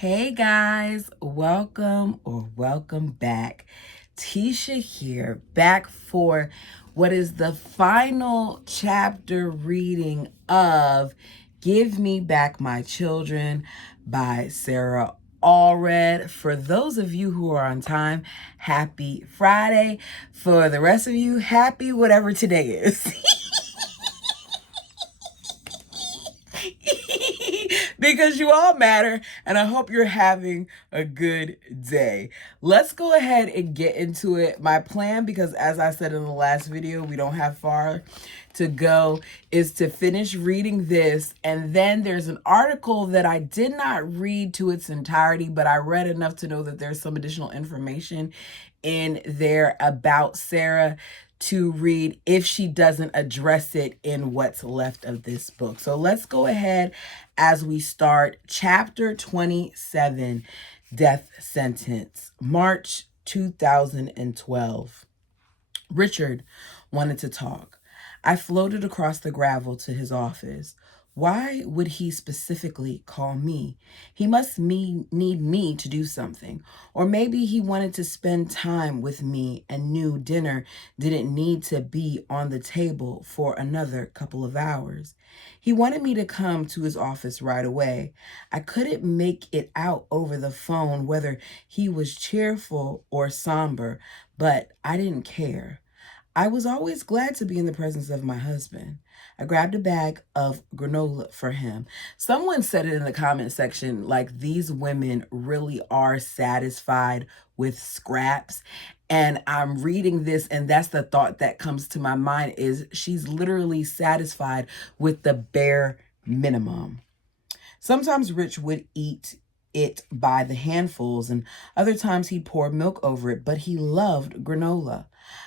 Hey guys, welcome back. Tisha here, back for what is the final chapter reading of Give Me Back My Children by Sarah Allred. For those of you who are on time, happy Friday. For the rest of you, happy whatever today is. Because you all matter, and I hope you're having a good day. Let's go ahead and get into it. My plan, because as I said in the last video, we don't have far to go, is to finish reading this, and then there's an article that I did not read to its entirety, but I read enough to know that there's some additional information in there about Sarah to read if she doesn't address it in what's left of this book. So let's go ahead as we start chapter 27, Death Sentence, March 2012. Richard wanted to talk. I floated across the gravel to his office. Why would he specifically call me? He must need me to do something. Or maybe he wanted to spend time with me and knew dinner didn't need to be on the table for another couple of hours. He wanted me to come to his office right away. I couldn't make it out over the phone whether he was cheerful or somber, but I didn't care. I was always glad to be in the presence of my husband. I grabbed a bag of granola for him. Someone said it in the comment section, like these women really are satisfied with scraps. And I'm reading this, and that's the thought that comes to my mind is she's literally satisfied with the bare minimum. Sometimes Rich would eat it by the handfuls, and other times he'd pour milk over it, but he loved granola.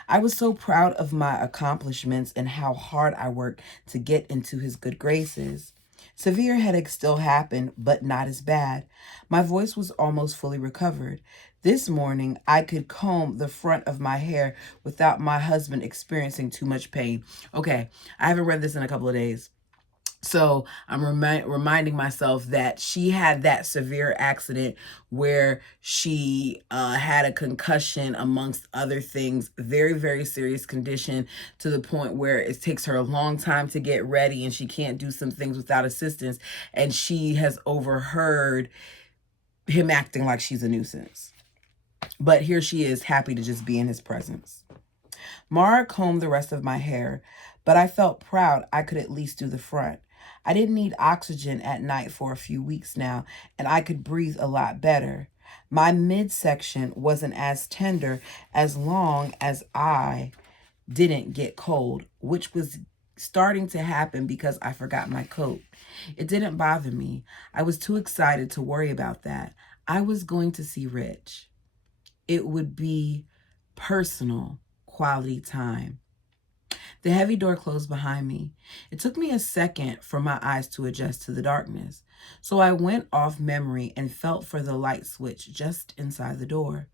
I was so proud of my accomplishments and how hard I worked to get into his good graces. Severe headaches still happened, but not as bad. My voice was almost fully recovered. This morning, I could comb the front of my hair without my husband experiencing too much pain. Okay, I haven't read this in a couple of days. So I'm reminding myself that she had that severe accident where she had a concussion amongst other things, very, very serious condition to the point where it takes her a long time to get ready and she can't do some things without assistance. And she has overheard him acting like she's a nuisance. But here she is, happy to just be in his presence. Mara combed the rest of my hair, but I felt proud I could at least do the front. I didn't need oxygen at night for a few weeks now, and I could breathe a lot better. My midsection wasn't as tender as long as I didn't get cold, which was starting to happen because I forgot my coat. It didn't bother me. I was too excited to worry about that. I was going to see Rich. It would be personal quality time. The heavy door closed behind me. It took me a second for my eyes to adjust to the darkness, so I went off memory and felt for the light switch just inside the door.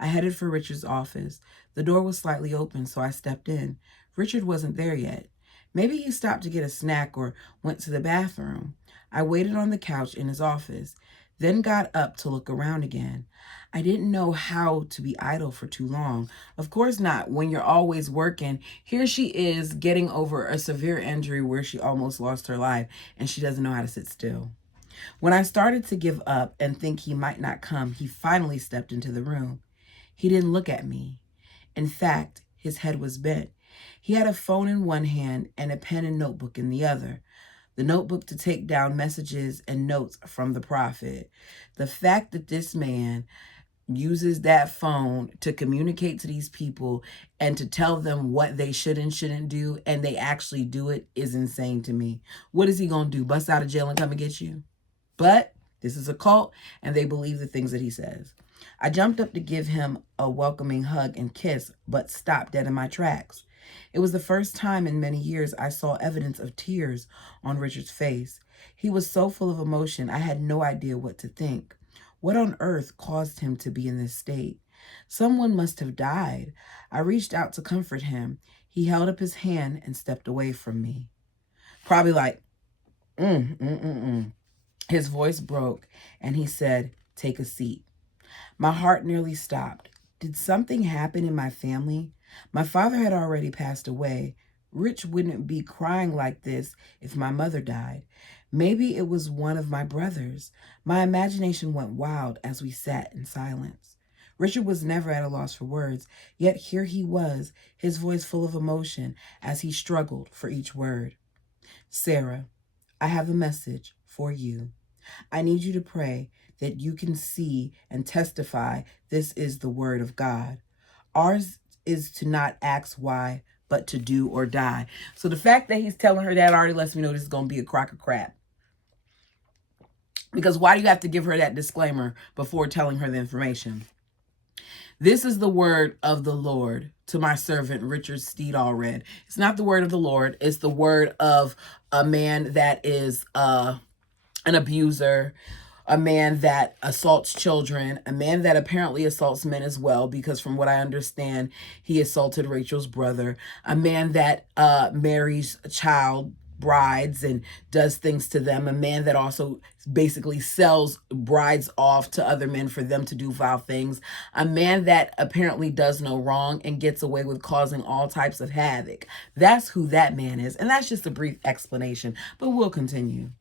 I headed for Richard's office. The door was slightly open, so I stepped in. Richard wasn't there yet. Maybe he stopped to get a snack or went to the bathroom. I waited on the couch in his office, then got up to look around again. I didn't know how to be idle for too long. Of course not, when you're always working. Here she is getting over a severe injury where she almost lost her life, and she doesn't know how to sit still. When I started to give up and think he might not come, he finally stepped into the room. He didn't look at me. In fact, his head was bent. He had a phone in one hand and a pen and notebook in the other. The notebook to take down messages and notes from the prophet. The fact that this man uses that phone to communicate to these people and to tell them what they should and shouldn't do, and they actually do it, is insane to me. What is he gonna do? Bust out of jail and come and get you? But this is a cult, and they believe the things that he says. I jumped up to give him a welcoming hug and kiss, but stopped dead in my tracks. It was the first time in many years I saw evidence of tears on Richard's face. He was so full of emotion, I had no idea what to think. What on earth caused him to be in this state? Someone must have died. I reached out to comfort him. He held up his hand and stepped away from me. Probably like, His voice broke, and he said, "Take a seat." My heart nearly stopped. Did something happen in my family? My father had already passed away. Rich wouldn't be crying like this if my mother died. Maybe it was one of my brothers. My imagination went wild as we sat in silence. Richard was never at a loss for words, yet here he was, his voice full of emotion as he struggled for each word. "Sarah, I have a message for you. I need you to pray that you can see and testify this is the word of God. Ours is to not ask why, but to do or die." So the fact that he's telling her that already lets me know this is going to be a crock of crap. Because why do you have to give her that disclaimer before telling her the information? "This is the word of the Lord to my servant Richard Steed Allred." It's not the word of the Lord. It's the word of a man that is an abuser, a man that assaults children, a man that apparently assaults men as well, because from what I understand, he assaulted Rachel's brother, a man that marries child brides and does things to them, a man that also basically sells brides off to other men for them to do vile things, a man that apparently does no wrong and gets away with causing all types of havoc. That's who that man is, and that's just a brief explanation, but we'll continue.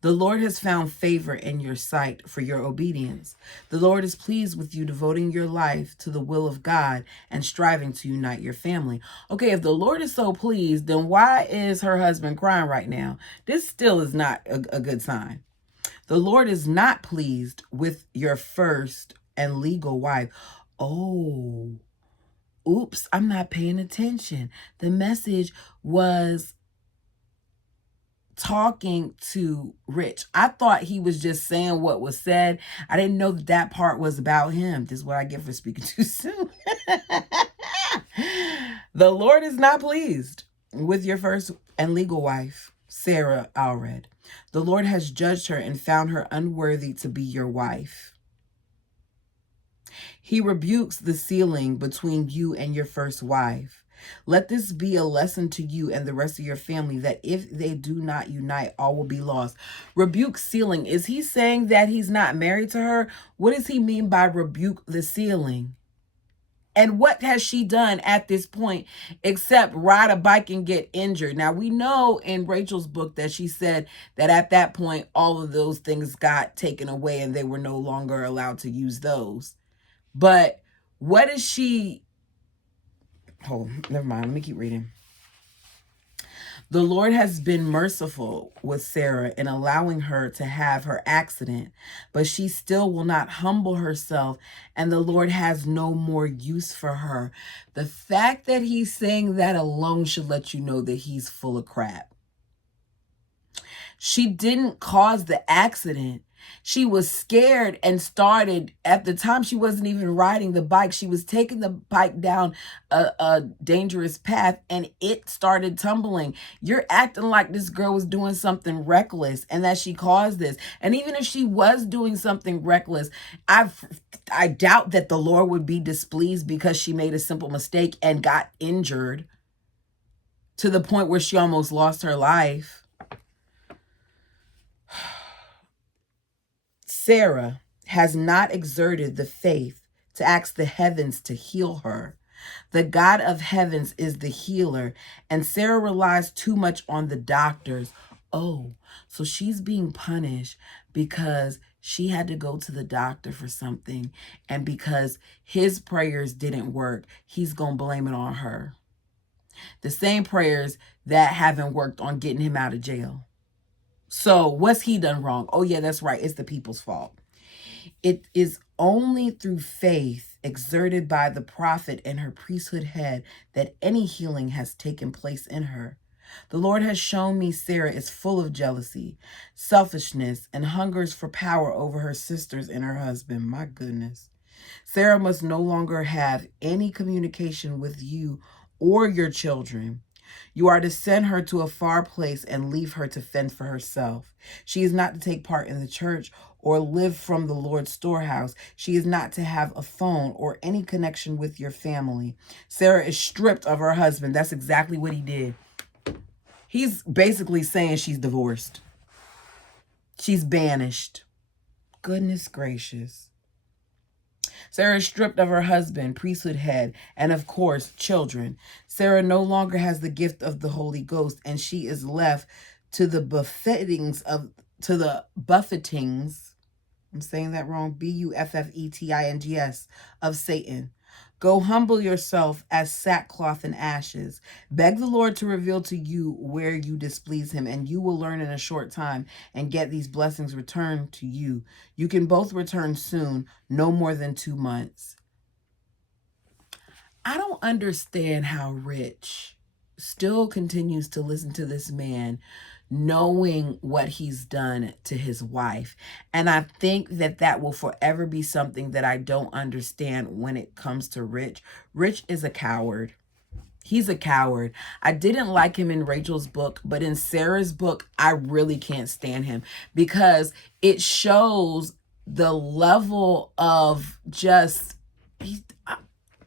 "The Lord has found favor in your sight for your obedience. The Lord is pleased with you devoting your life to the will of God and striving to unite your family." Okay, if the Lord is so pleased, then why is her husband crying right now? This still is not a good sign. "The Lord is not pleased with your first and legal wife." Oh, oops, I'm not paying attention. The message was talking to Rich. I thought he was just saying what was said. I didn't know that that part was about him. This is what I get for speaking too soon. "The Lord is not pleased with your first and legal wife, Sarah Allred. The Lord has judged her and found her unworthy to be your wife. He rebukes the sealing between you and your first wife. Let this be a lesson to you and the rest of your family that if they do not unite, all will be lost." Rebuke sealing. Is he saying that he's not married to her? What does he mean by rebuke the sealing? And what has she done at this point except ride a bike and get injured? Now, we know in Rachel's book that she said that at that point, all of those things got taken away and they were no longer allowed to use those. But what is she... Oh, never mind. Let me keep reading. "The Lord has been merciful with Sarah in allowing her to have her accident, but she still will not humble herself, and the Lord has no more use for her." The fact that he's saying that alone should let you know that he's full of crap. She didn't cause the accident. She was scared and started, at the time she wasn't even riding the bike. She was taking the bike down a dangerous path and it started tumbling. You're acting like this girl was doing something reckless and that she caused this. And even if she was doing something reckless, I doubt that the Lord would be displeased because she made a simple mistake and got injured to the point where she almost lost her life. "Sarah has not exerted the faith to ask the heavens to heal her. The God of heavens is the healer, and Sarah relies too much on the doctors." Oh, so she's being punished because she had to go to the doctor for something, and because his prayers didn't work, he's going to blame it on her. The same prayers that haven't worked on getting him out of jail. So what's he done wrong? Oh, yeah, that's right. It's the people's fault. "It is only through faith exerted by the prophet and her priesthood head that any healing has taken place in her. The Lord has shown me Sarah is full of jealousy, selfishness, and hungers for power over her sisters and her husband." My goodness. "Sarah must no longer have any communication with you or your children. You are to send her to a far place and leave her to fend for herself. She is not to take part in the church or live from the Lord's storehouse. She is not to have a phone or any connection with your family." Sarah is stripped of her husband. That's exactly what he did. He's basically saying she's divorced. She's banished. Goodness gracious. Sarah is stripped of her husband, priesthood head, and of course, children. Sarah no longer has the gift of the Holy Ghost, and she is left to the buffetings, I'm saying that wrong, Buffetings, of Satan. Go humble yourself as sackcloth and ashes. Beg the Lord to reveal to you where you displease him, and you will learn in a short time and get these blessings returned to you. You can both return soon, no more than 2 months. I don't understand how Rich still continues to listen to this man, knowing what he's done to his wife. And I think that that will forever be something that I don't understand when it comes to Rich. Rich is a coward. He's a coward. I didn't like him in Rachel's book, but in Sarah's book, I really can't stand him because it shows the level of just,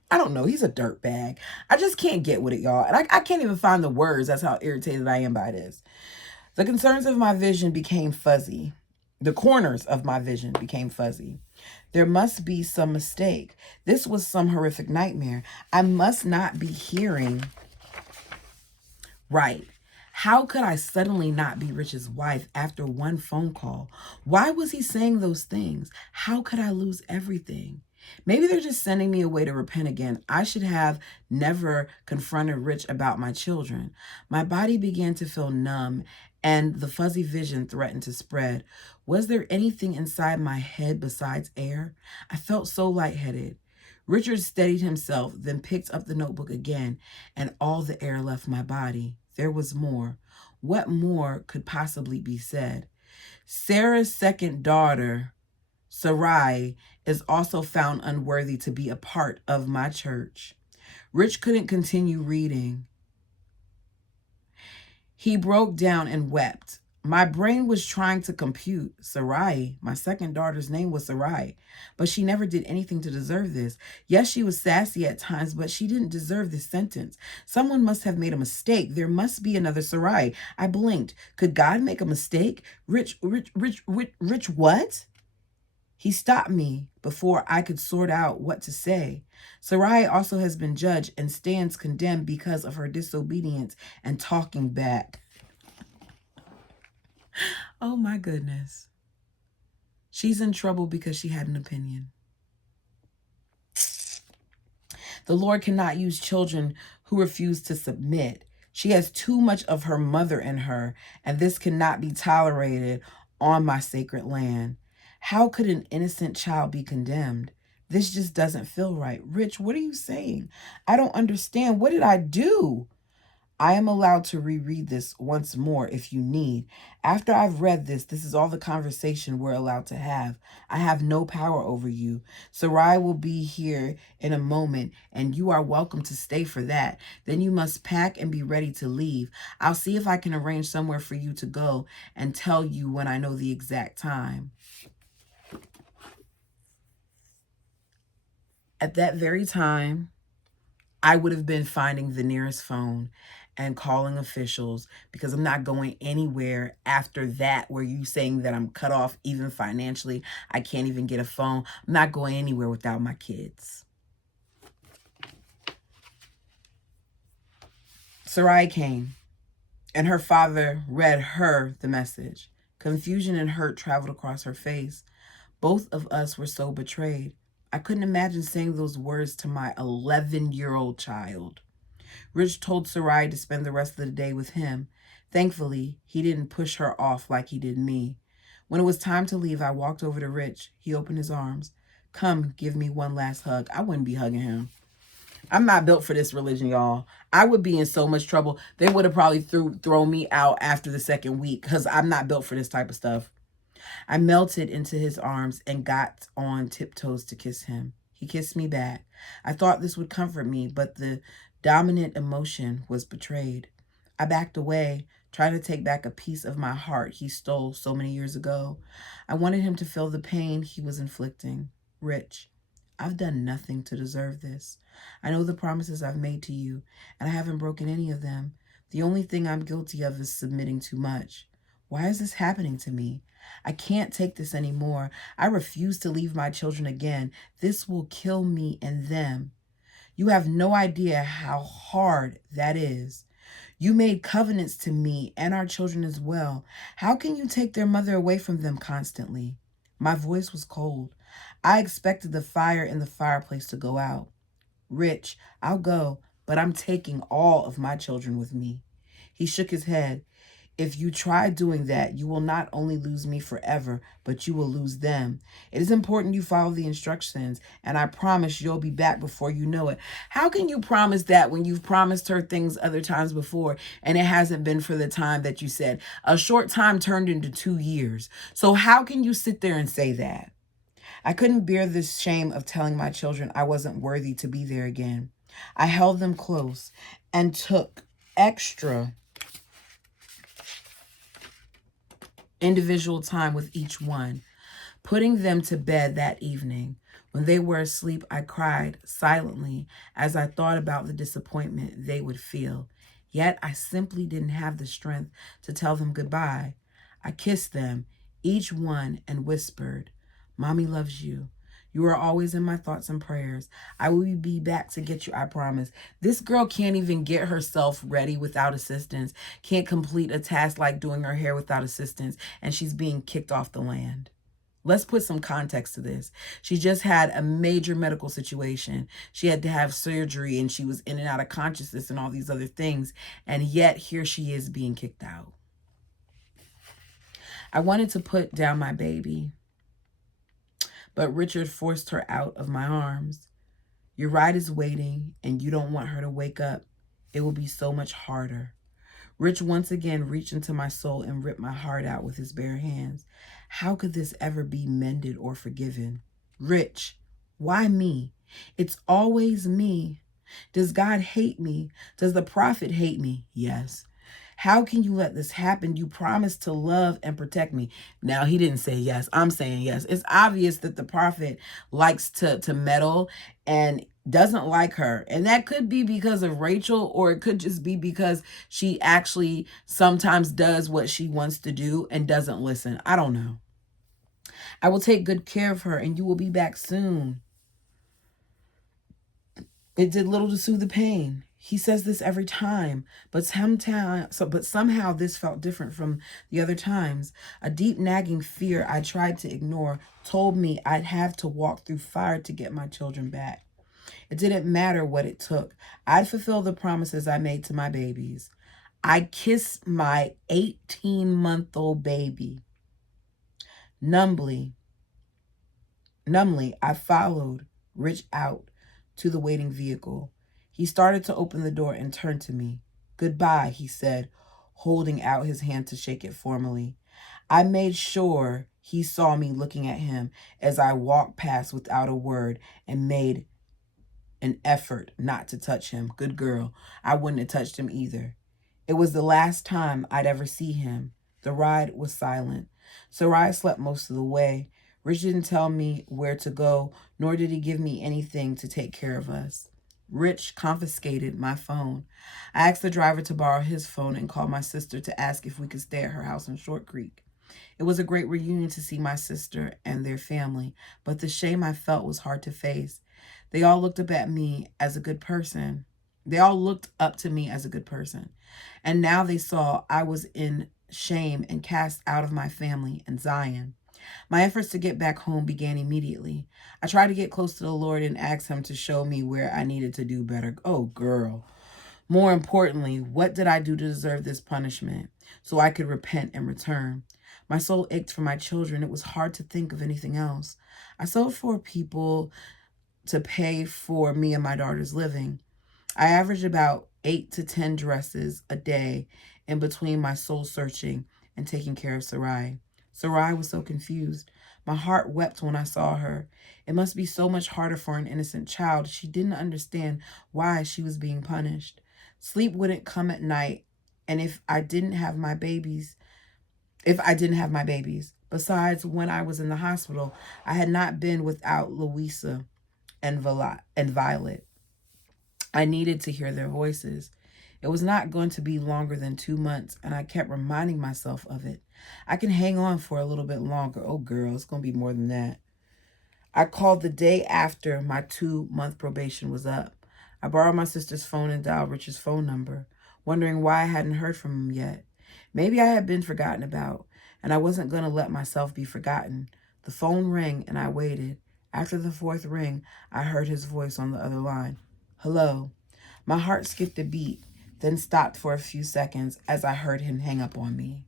I don't know. He's a dirtbag. I just can't get with it, y'all. And I can't even find the words. That's how irritated I am by this. The concerns of my vision became fuzzy. The corners of my vision became fuzzy. There must be some mistake. This was some horrific nightmare. I must not be hearing right. How could I suddenly not be Rich's wife after one phone call? Why was he saying those things? How could I lose everything? Maybe they're just sending me away to repent again. I should have never confronted Rich about my children. My body began to feel numb and the fuzzy vision threatened to spread. Was there anything inside my head besides air? I felt so lightheaded. Richard steadied himself, then picked up the notebook again, and all the air left my body. There was more. What more could possibly be said? Sarah's second daughter, Sarai, is also found unworthy to be a part of my church. Rich couldn't continue reading. He broke down and wept. My brain was trying to compute. Sarai, my second daughter's name was Sarai, but she never did anything to deserve this. Yes, she was sassy at times, but she didn't deserve this sentence. Someone must have made a mistake. There must be another Sarai. I blinked. Could God make a mistake? Rich, what? He stopped me before I could sort out what to say. Sarai also has been judged and stands condemned because of her disobedience and talking back. Oh my goodness. She's in trouble because she had an opinion. The Lord cannot use children who refuse to submit. She has too much of her mother in her, and this cannot be tolerated on my sacred land. How could an innocent child be condemned? This just doesn't feel right. Rich, what are you saying? I don't understand. What did I do? I am allowed to reread this once more if you need. After I've read this, this is all the conversation we're allowed to have. I have no power over you. Sarai will be here in a moment, and you are welcome to stay for that. Then you must pack and be ready to leave. I'll see if I can arrange somewhere for you to go and tell you when I know the exact time. At that very time, I would have been finding the nearest phone and calling officials because I'm not going anywhere after that where you saying that I'm cut off even financially. I can't even get a phone. I'm not going anywhere without my kids. Sarai came and her father read her the message. Confusion and hurt traveled across her face. Both of us were so betrayed. I couldn't imagine saying those words to my 11-year-old child. Rich told Sarai to spend the rest of the day with him. Thankfully, he didn't push her off like he did me. When it was time to leave, I walked over to Rich. He opened his arms. Come, give me one last hug. I wouldn't be hugging him. I'm not built for this religion, y'all. I would be in so much trouble. They would have probably thrown me out after the second week because I'm not built for this type of stuff. I melted into his arms and got on tiptoes to kiss him. He kissed me back. I thought this would comfort me, but the dominant emotion was betrayed. I backed away, trying to take back a piece of my heart he stole so many years ago. I wanted him to feel the pain he was inflicting. Rich, I've done nothing to deserve this. I know the promises I've made to you, and I haven't broken any of them. The only thing I'm guilty of is submitting too much. Why is this happening to me? I can't take this anymore. I refuse to leave my children again. This will kill me and them. You have no idea how hard that is. You made covenants to me and our children as well. How can you take their mother away from them constantly? My voice was cold. I expected the fire in the fireplace to go out. Rich, I'll go, but I'm taking all of my children with me. He shook his head. If you try doing that, you will not only lose me forever, but you will lose them. It is important you follow the instructions, and I promise you'll be back before you know it. How can you promise that when you've promised her things other times before, and it hasn't been for the time that you said? A short time turned into 2 years. So how can you sit there and say that? I couldn't bear this shame of telling my children I wasn't worthy to be there again. I held them close and took extra individual time with each one, putting them to bed that evening. When they were asleep, I cried silently as I thought about the disappointment they would feel. Yet I simply didn't have the strength to tell them goodbye. I kissed them, each one, and whispered, "Mommy loves you. You are always in my thoughts and prayers. I will be back to get you, I promise." This girl can't even get herself ready without assistance, can't complete a task like doing her hair without assistance, and she's being kicked off the land. Let's put some context to this. She just had a major medical situation. She had to have surgery, and she was in and out of consciousness and all these other things, and yet here she is being kicked out. I wanted to put down my baby, but Richard forced her out of my arms. "Your ride is waiting, and you don't want her to wake up. It will be so much harder." Rich once again reached into my soul and ripped my heart out with his bare hands. How could this ever be mended or forgiven? Rich, why me? It's always me. Does God hate me? Does the prophet hate me? Yes. How can you let this happen? You promised to love and protect me. Now, he didn't say yes. I'm saying yes. It's obvious that the prophet likes to meddle and doesn't like her. And that could be because of Rachel, or it could just be because she actually sometimes does what she wants to do and doesn't listen. I don't know. "I will take good care of her, and you will be back soon." It did little to soothe the pain. He says this every time, but somehow this felt different from the other times. A deep nagging fear I tried to ignore told me I'd have to walk through fire to get my children back. It didn't matter what it took. I'd fulfill the promises I made to my babies. I kissed my 18-month-old baby. Numbly, I followed Rich out to the waiting vehicle. He started to open the door and turned to me. "Goodbye," he said, holding out his hand to shake it formally. I made sure he saw me looking at him as I walked past without a word and made an effort not to touch him. Good girl. I wouldn't have touched him either. It was the last time I'd ever see him. The ride was silent. Sarai slept most of the way. Rich didn't tell me where to go, nor did he give me anything to take care of us. Rich confiscated my phone. I asked the driver to borrow his phone and called my sister to ask if we could stay at her house in Short Creek. It was a great reunion to see my sister and their family, but the shame I felt was hard to face. They all looked up at me as a good person. They all looked up to me as a good person. And now they saw I was in shame and cast out of my family and Zion. My efforts to get back home began immediately. I tried to get close to the Lord and ask him to show me where I needed to do better. Oh, girl. More importantly, what did I do to deserve this punishment so I could repent and return? My soul ached for my children. It was hard to think of anything else. I sewed for people to pay for me and my daughter's living. I averaged about 8 to 10 dresses a day in between my soul searching and taking care of Sarai. Sarai was so confused. My heart wept when I saw her. It must be so much harder for an innocent child. She didn't understand why she was being punished. Sleep wouldn't come at night, and if I didn't have my babies. Besides, when I was in the hospital, I had not been without Louisa and Violet. I needed to hear their voices. It was not going to be longer than 2 months, and I kept reminding myself of it. I can hang on for a little bit longer. Oh, girl, it's going to be more than that. I called the day after my 2-month probation was up. I borrowed my sister's phone and dialed Richard's phone number, wondering why I hadn't heard from him yet. Maybe I had been forgotten about, and I wasn't going to let myself be forgotten. The phone rang, and I waited. After the 4th ring, I heard his voice on the other line. Hello. My heart skipped a beat, then stopped for a few seconds as I heard him hang up on me.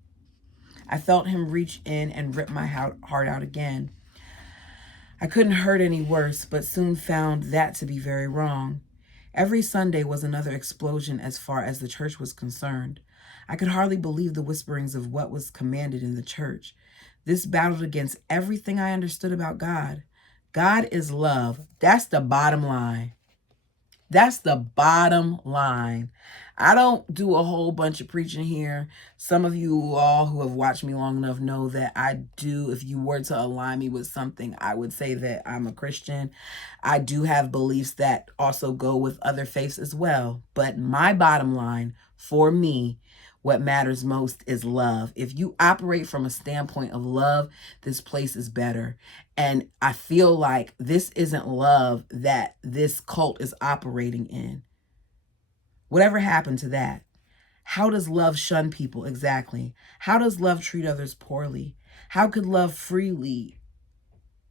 I felt him reach in and rip my heart out again. I couldn't hurt any worse, but soon found that to be very wrong. Every Sunday was another explosion as far as the church was concerned. I could hardly believe the whisperings of what was commanded in the church. This battled against everything I understood about God. God is love. That's the bottom line. That's the bottom line. I don't do a whole bunch of preaching here. Some of you all who have watched me long enough know that I do. If you were to align me with something, I would say that I'm a Christian. I do have beliefs that also go with other faiths as well. But my bottom line for me, what matters most is love. If you operate from a standpoint of love, this place is better. And I feel like this isn't love that this cult is operating in. Whatever happened to that? How does love shun people exactly? How does love treat others poorly? How could love freely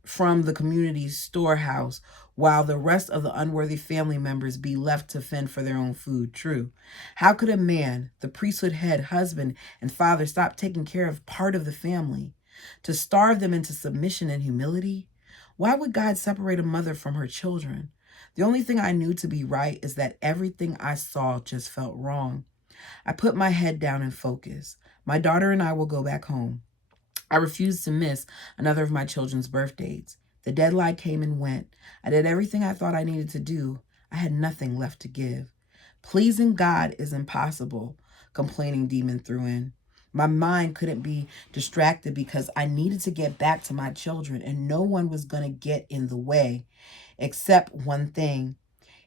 from the community's storehouse while the rest of the unworthy family members be left to fend for their own food? True. How could a man, the priesthood head, husband, and father, stop taking care of part of the family to starve them into submission and humility? Why would God separate a mother from her children? The only thing I knew to be right is that everything I saw just felt wrong. I put my head down and focused. My daughter and I will go back home. I refused to miss another of my children's birthdays. The deadline came and went. I did everything I thought I needed to do. I had nothing left to give. Pleasing God is impossible, complaining demon threw in. My mind couldn't be distracted because I needed to get back to my children, and no one was going to get in the way, except one thing.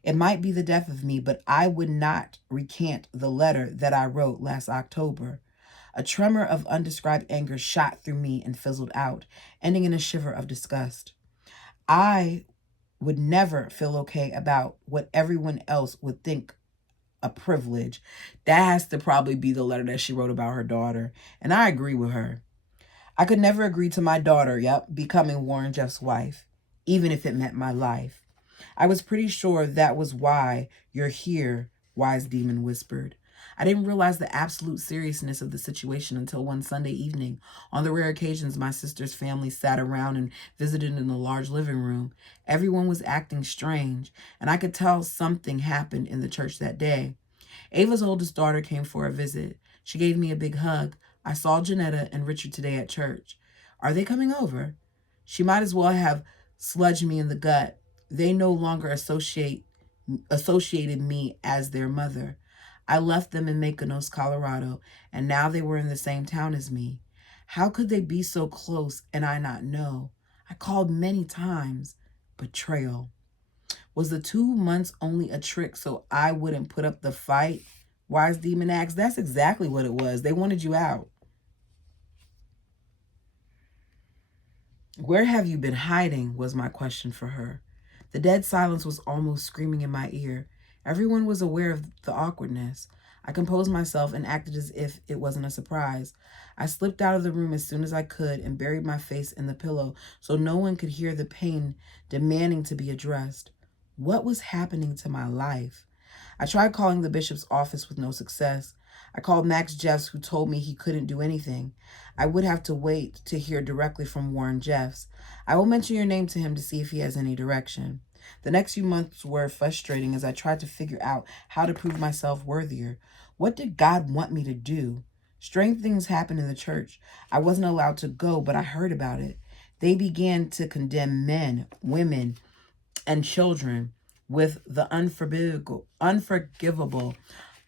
It might be the death of me, but I would not recant the letter that I wrote last October. A tremor of undescribed anger shot through me and fizzled out, ending in a shiver of disgust. I would never feel okay about what everyone else would think a privilege. That has to probably be the letter that she wrote about her daughter, and I agree with her. I could never agree to my daughter, becoming Warren Jeff's wife, even if it meant my life. I was pretty sure that was why you're here, Wise Demon whispered. I didn't realize the absolute seriousness of the situation until one Sunday evening. On the rare occasions my sister's family sat around and visited in the large living room, everyone was acting strange, and I could tell something happened in the church that day. Ava's oldest daughter came for a visit. She gave me a big hug. I saw Janetta and Richard today at church. Are they coming over? She might as well have sludged me in the gut. They no longer associated me as their mother. I left them in Mykonos, Colorado, and now they were in the same town as me. How could they be so close and I not know? I called many times. Betrayal. Was the 2 months only a trick so I wouldn't put up the fight? Wise Demon asked. That's exactly what it was. They wanted you out. Where have you been hiding, was my question for her. The dead silence was almost screaming in my ear. Everyone was aware of the awkwardness. I composed myself and acted as if it wasn't a surprise. I slipped out of the room as soon as I could and buried my face in the pillow so no one could hear the pain demanding to be addressed. What was happening to my life? I tried calling the bishop's office with no success. I called Max Jeffs, who told me he couldn't do anything. I would have to wait to hear directly from Warren Jeffs. I will mention your name to him to see if he has any direction. The next few months were frustrating as I tried to figure out how to prove myself worthier. What did God want me to do? Strange things happened in the church. I wasn't allowed to go, but I heard about it. They began to condemn men, women, and children with the unforgivable,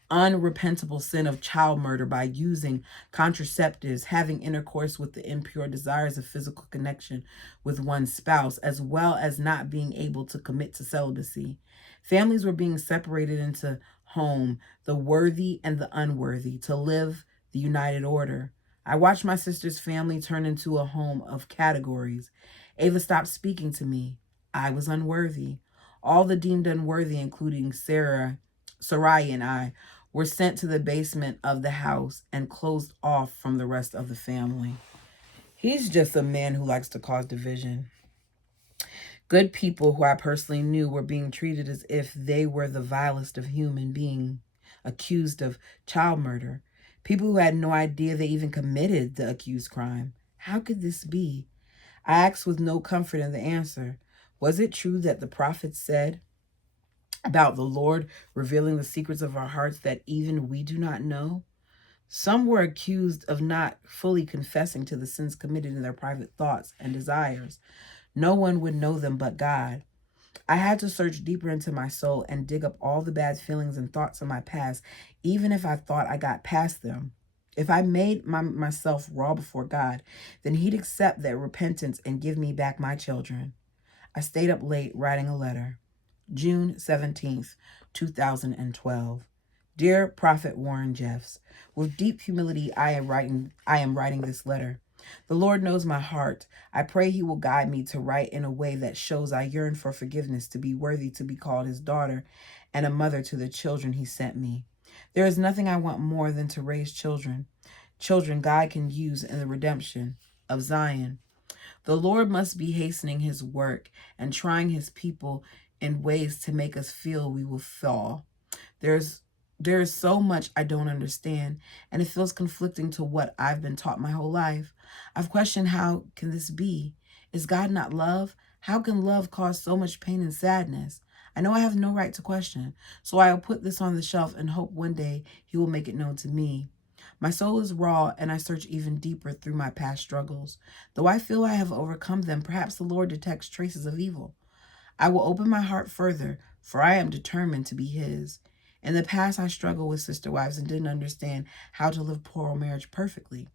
unrepentable sin of child murder by using contraceptives, having intercourse with the impure desires of physical connection with one's spouse, as well as not being able to commit to celibacy. Families were being separated into home the worthy and the unworthy, to live the united order. I watched my sister's family turn into a home of categories. Ava stopped speaking to me. I was unworthy. All the deemed unworthy, including Sarai and I, were sent to the basement of the house and closed off from the rest of the family. He's just a man who likes to cause division. Good people who I personally knew were being treated as if they were the vilest of human beings, accused of child murder. People who had no idea they even committed the accused crime. How could this be? I asked with no comfort in the answer. Was it true that the prophets said about the Lord revealing the secrets of our hearts that even we do not know? Some were accused of not fully confessing to the sins committed in their private thoughts and desires. No one would know them but God. I had to search deeper into my soul and dig up all the bad feelings and thoughts of my past, even if I thought I got past them. If I made myself raw before God, then he'd accept that repentance and give me back my children. I stayed up late writing a letter. June 17th, 2012. Dear Prophet Warren Jeffs, with deep humility I am writing this letter. The Lord knows my heart. I pray he will guide me to write in a way that shows I yearn for forgiveness, to be worthy to be called his daughter and a mother to the children he sent me. There is nothing I want more than to raise children God can use in the redemption of Zion. The Lord must be hastening his work and trying his people in ways to make us feel we will fall. There is so much I don't understand, and it feels conflicting to what I've been taught my whole life. I've questioned, how can this be? Is God not love? How can love cause so much pain and sadness? I know I have no right to question, so I'll put this on the shelf and hope one day he will make it known to me. My soul is raw, and I search even deeper through my past struggles. Though I feel I have overcome them, perhaps the Lord detects traces of evil. I will open my heart further, for I am determined to be his. In the past, I struggled with sister wives and didn't understand how to live plural marriage perfectly,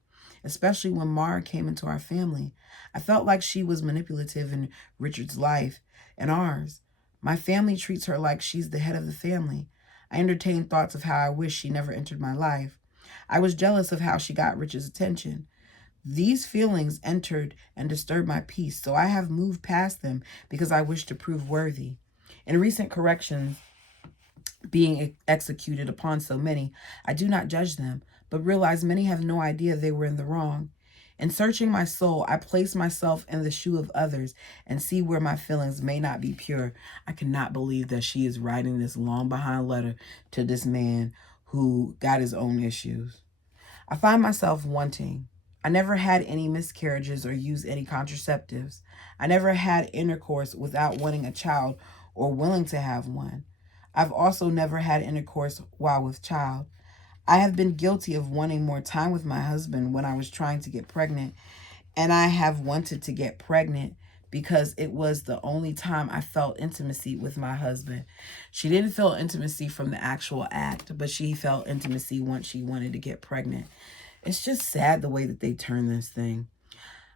especially when Mara came into our family. I felt like she was manipulative in Richard's life and ours. My family treats her like she's the head of the family. I entertained thoughts of how I wish she never entered my life. I was jealous of how she got Richard's attention. These feelings entered and disturbed my peace, so I have moved past them because I wish to prove worthy. In recent corrections being executed upon so many, I do not judge them, but realize many have no idea they were in the wrong. In searching my soul, I place myself in the shoe of others and see where my feelings may not be pure. I cannot believe that she is writing this long behind letter to this man who got his own issues. I find myself wanting. I never had any miscarriages or used any contraceptives. I never had intercourse without wanting a child or willing to have one. I've also never had intercourse while with child. I have been guilty of wanting more time with my husband when I was trying to get pregnant, and I have wanted to get pregnant because it was the only time I felt intimacy with my husband. She didn't feel intimacy from the actual act, but she felt intimacy once she wanted to get pregnant. It's just sad the way that they turn this thing.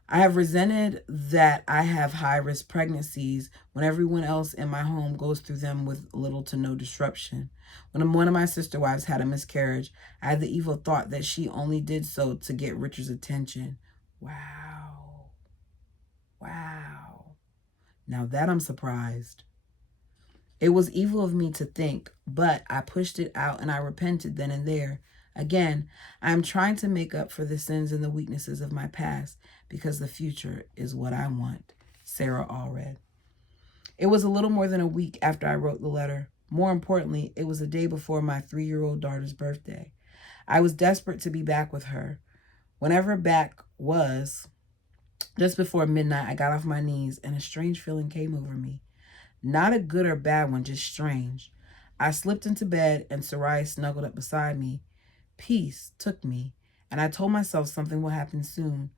I have resented that I have high-risk pregnancies when everyone else in my home goes through them with little to no disruption. When one of my sister wives had a miscarriage, I had the evil thought that she only did so to get Richard's attention. Wow. Wow. Now that I'm surprised. It was evil of me to think, but I pushed it out and I repented then and there. Again, I am trying to make up for the sins and the weaknesses of my past because the future is what I want. Sarah Allred. It was a little more than a week after I wrote the letter. More importantly, it was a day before my 3-year-old daughter's birthday. I was desperate to be back with her. Whenever back was, just before midnight, I got off my knees and a strange feeling came over me. Not a good or bad one, just strange. I slipped into bed and Sarai snuggled up beside me. Peace took me, and I told myself something will happen soon.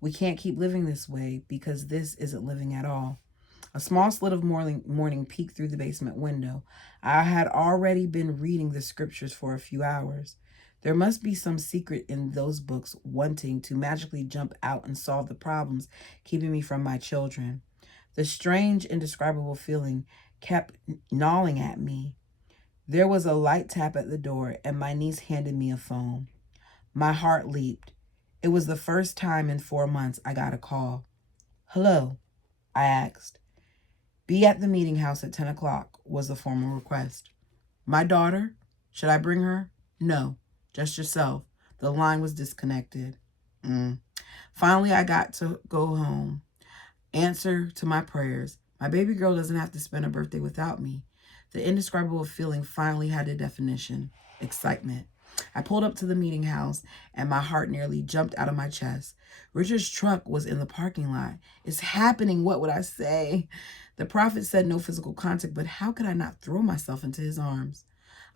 We can't keep living this way because this isn't living at all. A small slit of morning peeked through the basement window. I had already been reading the scriptures for a few hours. There must be some secret in those books wanting to magically jump out and solve the problems keeping me from my children. The strange, indescribable feeling kept gnawing at me. There was a light tap at the door, and my niece handed me a phone. My heart leaped. It was the first time in 4 months I got a call. "Hello," I asked. "Be at the meeting house at 10 o'clock," was the formal request. "My daughter? Should I bring her?" "No, just yourself." The line was disconnected. Finally, I got to go home. Answer to my prayers. My baby girl doesn't have to spend a birthday without me. The indescribable feeling finally had a definition: excitement. I pulled up to the meeting house, and my heart nearly jumped out of my chest. Richard's truck was in the parking lot. "It's happening. What would I say?" The prophet said no physical contact, but how could I not throw myself into his arms?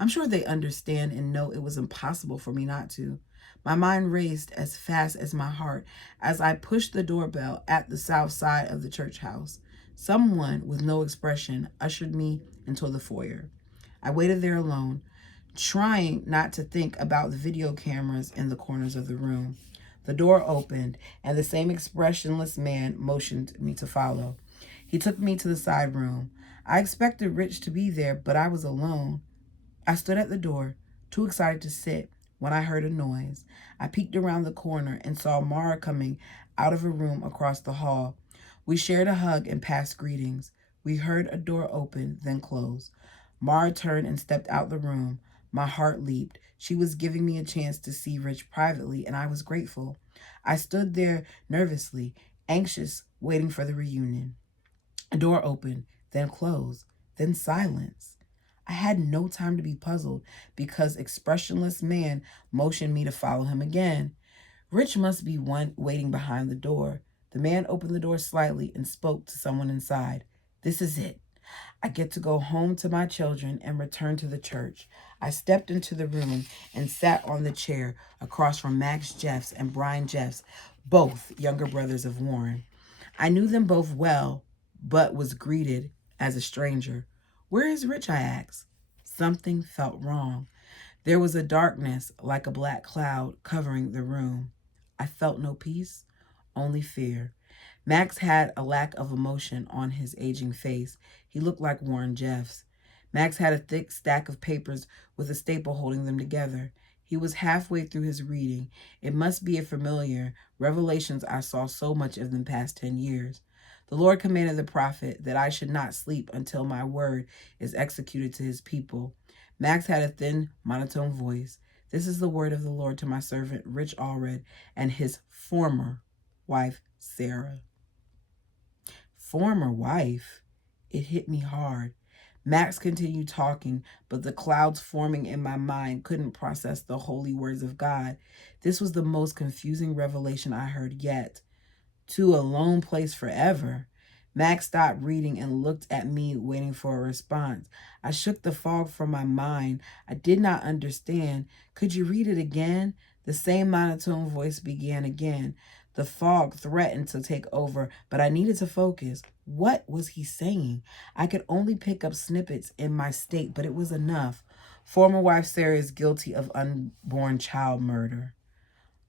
I'm sure they understand and know it was impossible for me not to. My mind raced as fast as my heart as I pushed the doorbell at the south side of the church house. Someone with no expression ushered me into the foyer. I waited there alone, trying not to think about the video cameras in the corners of the room. The door opened, and the same expressionless man motioned me to follow. He took me to the side room. I expected Rich to be there, but I was alone. I stood at the door, too excited to sit, when I heard a noise. I peeked around the corner and saw Mara coming out of a room across the hall. We shared a hug and passed greetings. We heard a door open, then close. Mara turned and stepped out the room. My heart leaped. She was giving me a chance to see Rich privately, and I was grateful. I stood there nervously, anxious, waiting for the reunion. A door opened, then closed, then silence. I had no time to be puzzled because expressionless man motioned me to follow him again. Rich must be one waiting behind the door. The man opened the door slightly and spoke to someone inside. "This is it. I get to go home to my children and return to the church." I stepped into the room and sat on the chair across from Max Jeffs and Brian Jeffs, both younger brothers of Warren. I knew them both well, but was greeted as a stranger. "Where is Rich?" I asked. Something felt wrong. There was a darkness like a black cloud covering the room. I felt no peace, only fear. Max had a lack of emotion on his aging face. He looked like Warren Jeffs. Max had a thick stack of papers with a staple holding them together. He was halfway through his reading. It must be a familiar revelations I saw so much of in the past 10 years. "The Lord commanded the prophet that I should not sleep until my word is executed to his people." Max had a thin, monotone voice. "This is the word of the Lord to my servant Rich Allred and his former wife, Sarah." Former wife? It hit me hard. Max continued talking, but the clouds forming in my mind couldn't process the holy words of God. This was the most confusing revelation I heard yet. "To a lone place forever." Max stopped reading and looked at me, waiting for a response. I shook the fog from my mind. I did not understand. "Could you read it again?" The same monotone voice began again. The fog threatened to take over, but I needed to focus. What was he saying? I could only pick up snippets in my state, but it was enough. "Former wife Sarah is guilty of unborn child murder.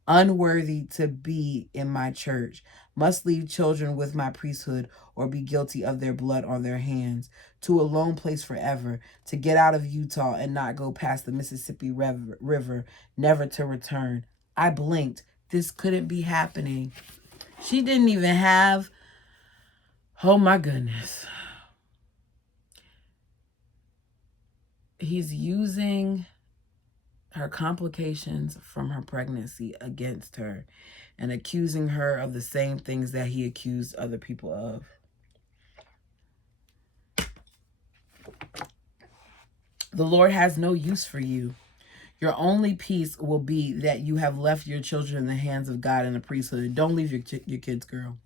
Unworthy to be in my church. Must leave children with my priesthood or be guilty of their blood on their hands. To a lone place forever. To get out of Utah and not go past the Mississippi River, never to return." I blinked. This couldn't be happening. She didn't even have... Oh my goodness. He's using her complications from her pregnancy against her and accusing her of the same things that he accused other people of. "The Lord has no use for you. Your only peace will be that you have left your children in the hands of God and the priesthood." Don't leave your kids, girl.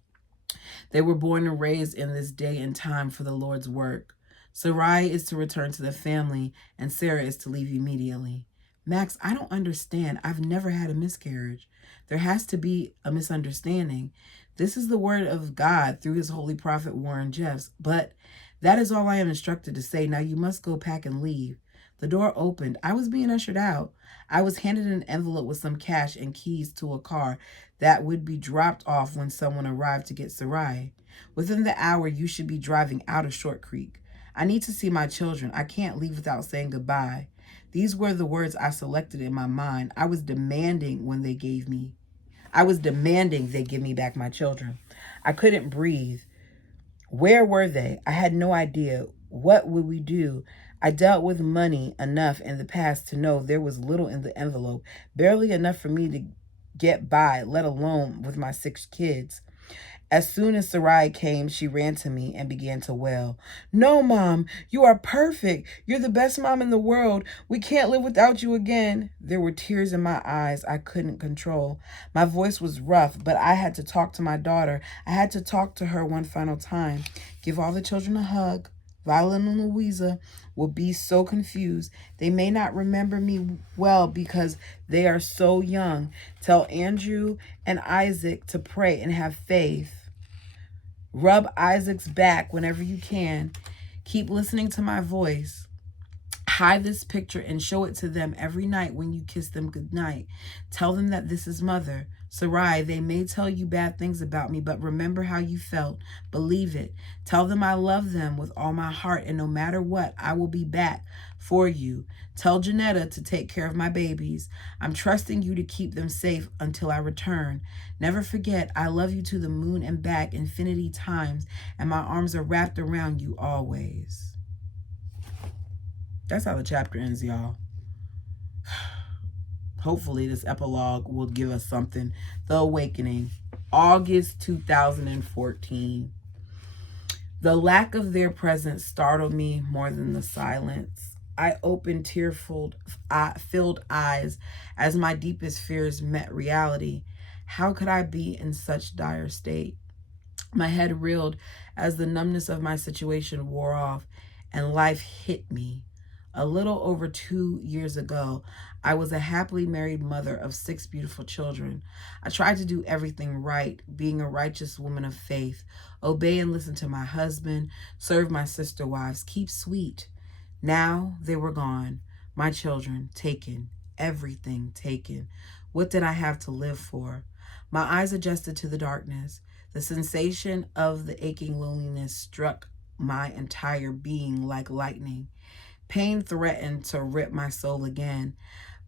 "They were born and raised in this day and time for the Lord's work. Sarai is to return to the family, and Sarah is to leave immediately." "Max, I don't understand. I've never had a miscarriage. There has to be a misunderstanding. This is the word of God through his holy prophet Warren Jeffs, but that is all I am instructed to say. Now you must go pack and leave." The door opened. I was being ushered out. I was handed an envelope with some cash and keys to a car that would be dropped off when someone arrived to get Sarai. "Within the hour, you should be driving out of Short Creek." I need to see my children. I can't leave without saying goodbye. These were the words I selected in my mind. I was demanding they give me back my children. I couldn't breathe. Where were they? I had no idea. What would we do? I dealt with money enough in the past to know there was little in the envelope, barely enough for me to get by, let alone with my 6 kids. As soon as Sarai came, she ran to me and began to wail. No, Mom, you are perfect. You're the best mom in the world. We can't live without you again. There were tears in my eyes I couldn't control. My voice was rough, but I had to talk to my daughter. I had to talk to her one final time. Give all the children a hug. Violet and Louisa will be so confused. They may not remember me well because they are so young. Tell Andrew and Isaac to pray and have faith. Rub Isaac's back whenever you can. Keep listening to my voice. Hide this picture and show it to them every night when you kiss them goodnight. Tell them that this is Mother. Sarai, they may tell you bad things about me, but remember how you felt. Believe it. Tell them I love them with all my heart, and no matter what, I will be back for you. Tell Janetta to take care of my babies. I'm trusting you to keep them safe until I return. Never forget, I love you to the moon and back infinity times, and my arms are wrapped around you always. That's how the chapter ends, y'all. Hopefully this epilogue will give us something. The Awakening, August 2014. The lack of their presence startled me more than the silence. I opened tear-filled eyes as my deepest fears met reality. How could I be in such dire state? My head reeled as the numbness of my situation wore off and life hit me. A little over 2 years ago, I was a happily married mother of 6 beautiful children. I tried to do everything right, being a righteous woman of faith, obey and listen to my husband, serve my sister wives, keep sweet. Now they were gone, my children taken, everything taken. What did I have to live for? My eyes adjusted to the darkness. The sensation of the aching loneliness struck my entire being like lightning. Pain threatened to rip my soul again,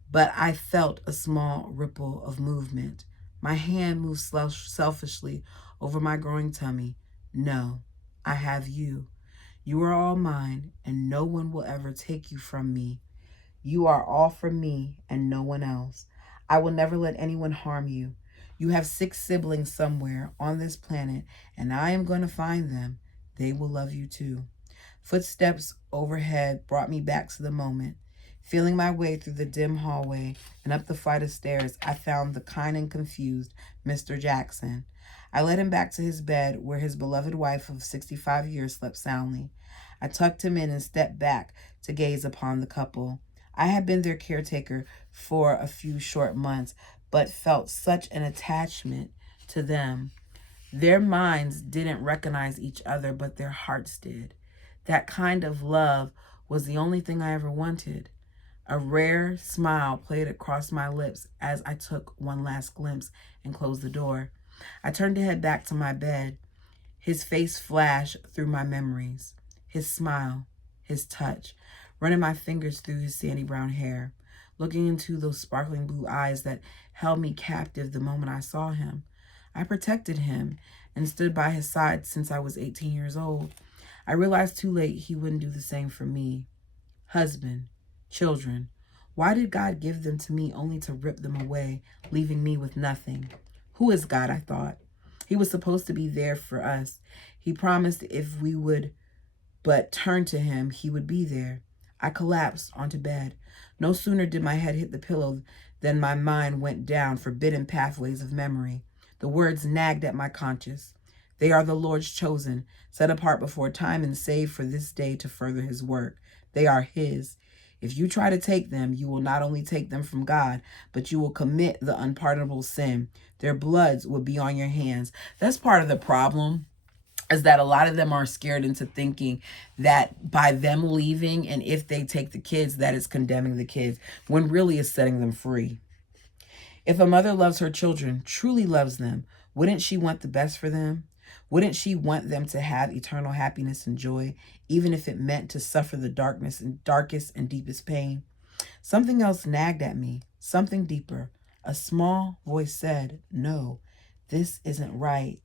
but I felt a small ripple of movement. My hand moved selfishly over my growing tummy. No, I have you. You are all mine, and no one will ever take you from me. You are all for me and no one else. I will never let anyone harm you. You have 6 siblings somewhere on this planet, and I am going to find them. They will love you too. Footsteps overhead brought me back to the moment. Feeling my way through the dim hallway and up the flight of stairs, I found the kind and confused Mr. Jackson. I led him back to his bed where his beloved wife of 65 years slept soundly. I tucked him in and stepped back to gaze upon the couple. I had been their caretaker for a few short months, but felt such an attachment to them. Their minds didn't recognize each other, but their hearts did. That kind of love was the only thing I ever wanted. A rare smile played across my lips as I took one last glimpse and closed the door. I turned to head back to my bed. His face flashed through my memories. His smile, his touch, running my fingers through his sandy brown hair, looking into those sparkling blue eyes that held me captive the moment I saw him. I protected him and stood by his side since I was 18 years old. I realized too late he wouldn't do the same for me. Husband, children, why did God give them to me only to rip them away, leaving me with nothing? Who is God, I thought. He was supposed to be there for us. He promised if we would but turn to him, he would be there. I collapsed onto bed. No sooner did my head hit the pillow than my mind went down forbidden pathways of memory. The words nagged at my conscience. They are the Lord's chosen, set apart before time and saved for this day to further his work. They are his. If you try to take them, you will not only take them from God, but you will commit the unpardonable sin. Their bloods will be on your hands. That's part of the problem, is that a lot of them are scared into thinking that by them leaving and if they take the kids, that is condemning the kids, when really it's setting them free. If a mother loves her children, truly loves them, wouldn't she want the best for them? Wouldn't she want them to have eternal happiness and joy, even if it meant to suffer the darkest and deepest pain? Something else nagged at me, something deeper. A small voice said, "No, this isn't right.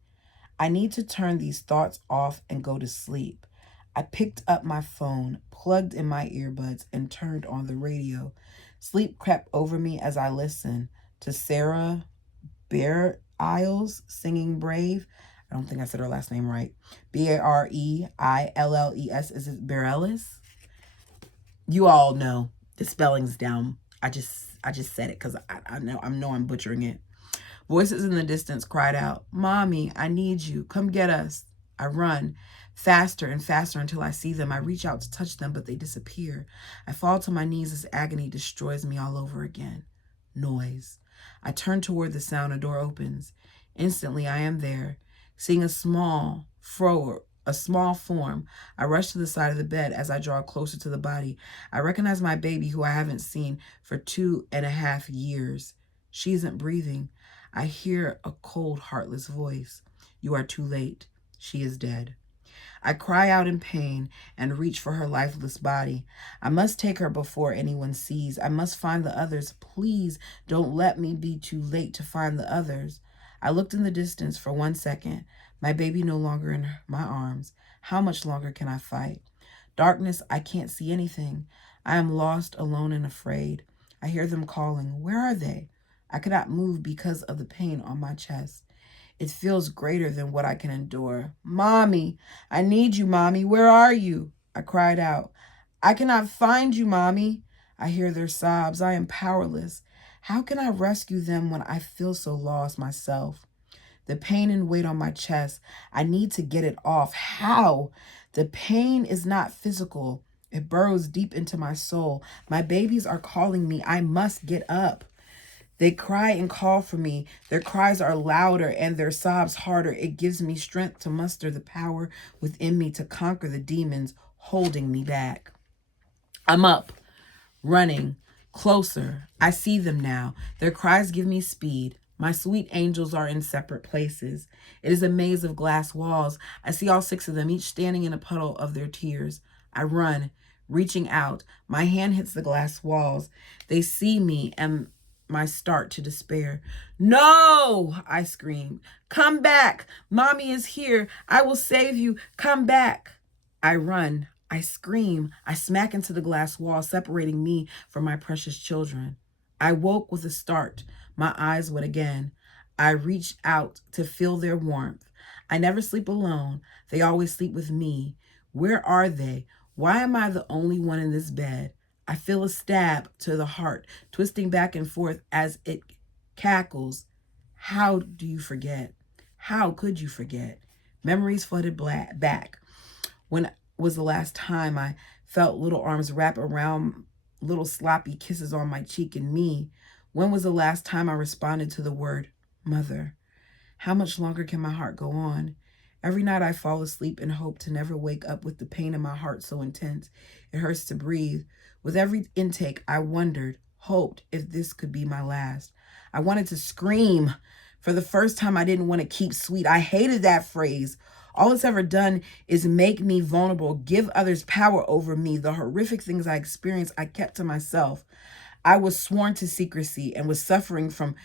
I need to turn these thoughts off and go to sleep." I picked up my phone, plugged in my earbuds, and turned on the radio. Sleep crept over me as I listened to Sarah Bareilles singing Brave. I don't think I said her last name right. Bareilles. Is it Bareilles? You all know the spelling's down. I just said it because I know I'm butchering it. Voices in the distance cried out, "Mommy, I need you. Come get us." I run faster and faster until I see them. I reach out to touch them, but they disappear. I fall to my knees as agony destroys me all over again. Noise. I turn toward the sound. A door opens. Instantly, I am there, seeing a small form. I rush to the side of the bed as I draw closer to the body. I recognize my baby, who I haven't seen for 2.5 years. She isn't breathing. I hear a cold, heartless voice. "You are too late. She is dead." I cry out in pain and reach for her lifeless body. I must take her before anyone sees. I must find the others. Please don't let me be too late to find the others. I looked in the distance for 1 second. My baby no longer in my arms. How much longer can I fight? Darkness, I can't see anything. I am lost, alone, and afraid. I hear them calling. Where are they? I cannot move because of the pain on my chest. It feels greater than what I can endure. "Mommy, I need you, Mommy. Where are you?" I cried out. "I cannot find you, Mommy." I hear their sobs. I am powerless. How can I rescue them when I feel so lost myself? The pain and weight on my chest, I need to get it off. How? The pain is not physical. It burrows deep into my soul. My babies are calling me. I must get up. They cry and call for me. Their cries are louder and their sobs harder. It gives me strength to muster the power within me to conquer the demons holding me back. I'm up, running, closer. I see them now. Their cries give me speed. My sweet angels are in separate places. It is a maze of glass walls. I see all 6 of them, each standing in a puddle of their tears. I run, reaching out. My hand hits the glass walls. They see me and my start to despair. "No!" I scream. "Come back! Mommy is here! I will save you! Come back!" I run. I scream. I smack into the glass wall, separating me from my precious children. I woke with a start. My eyes wet again. I reach out to feel their warmth. I never sleep alone. They always sleep with me. Where are they? Why am I the only one in this bed? I feel a stab to the heart, twisting back and forth as it cackles. How do you forget? How could you forget? Memories flooded back. When was the last time I felt little arms wrap around little sloppy kisses on my cheek and me? When was the last time I responded to the word mother? How much longer can my heart go on? Every night I fall asleep and hope to never wake up with the pain in my heart so intense it hurts to breathe. With every intake, I wondered, hoped if this could be my last. I wanted to scream. For the first time, I didn't want to keep sweet. I hated that phrase. All it's ever done is make me vulnerable, give others power over me. The horrific things I experienced, I kept to myself. I was sworn to secrecy and was suffering for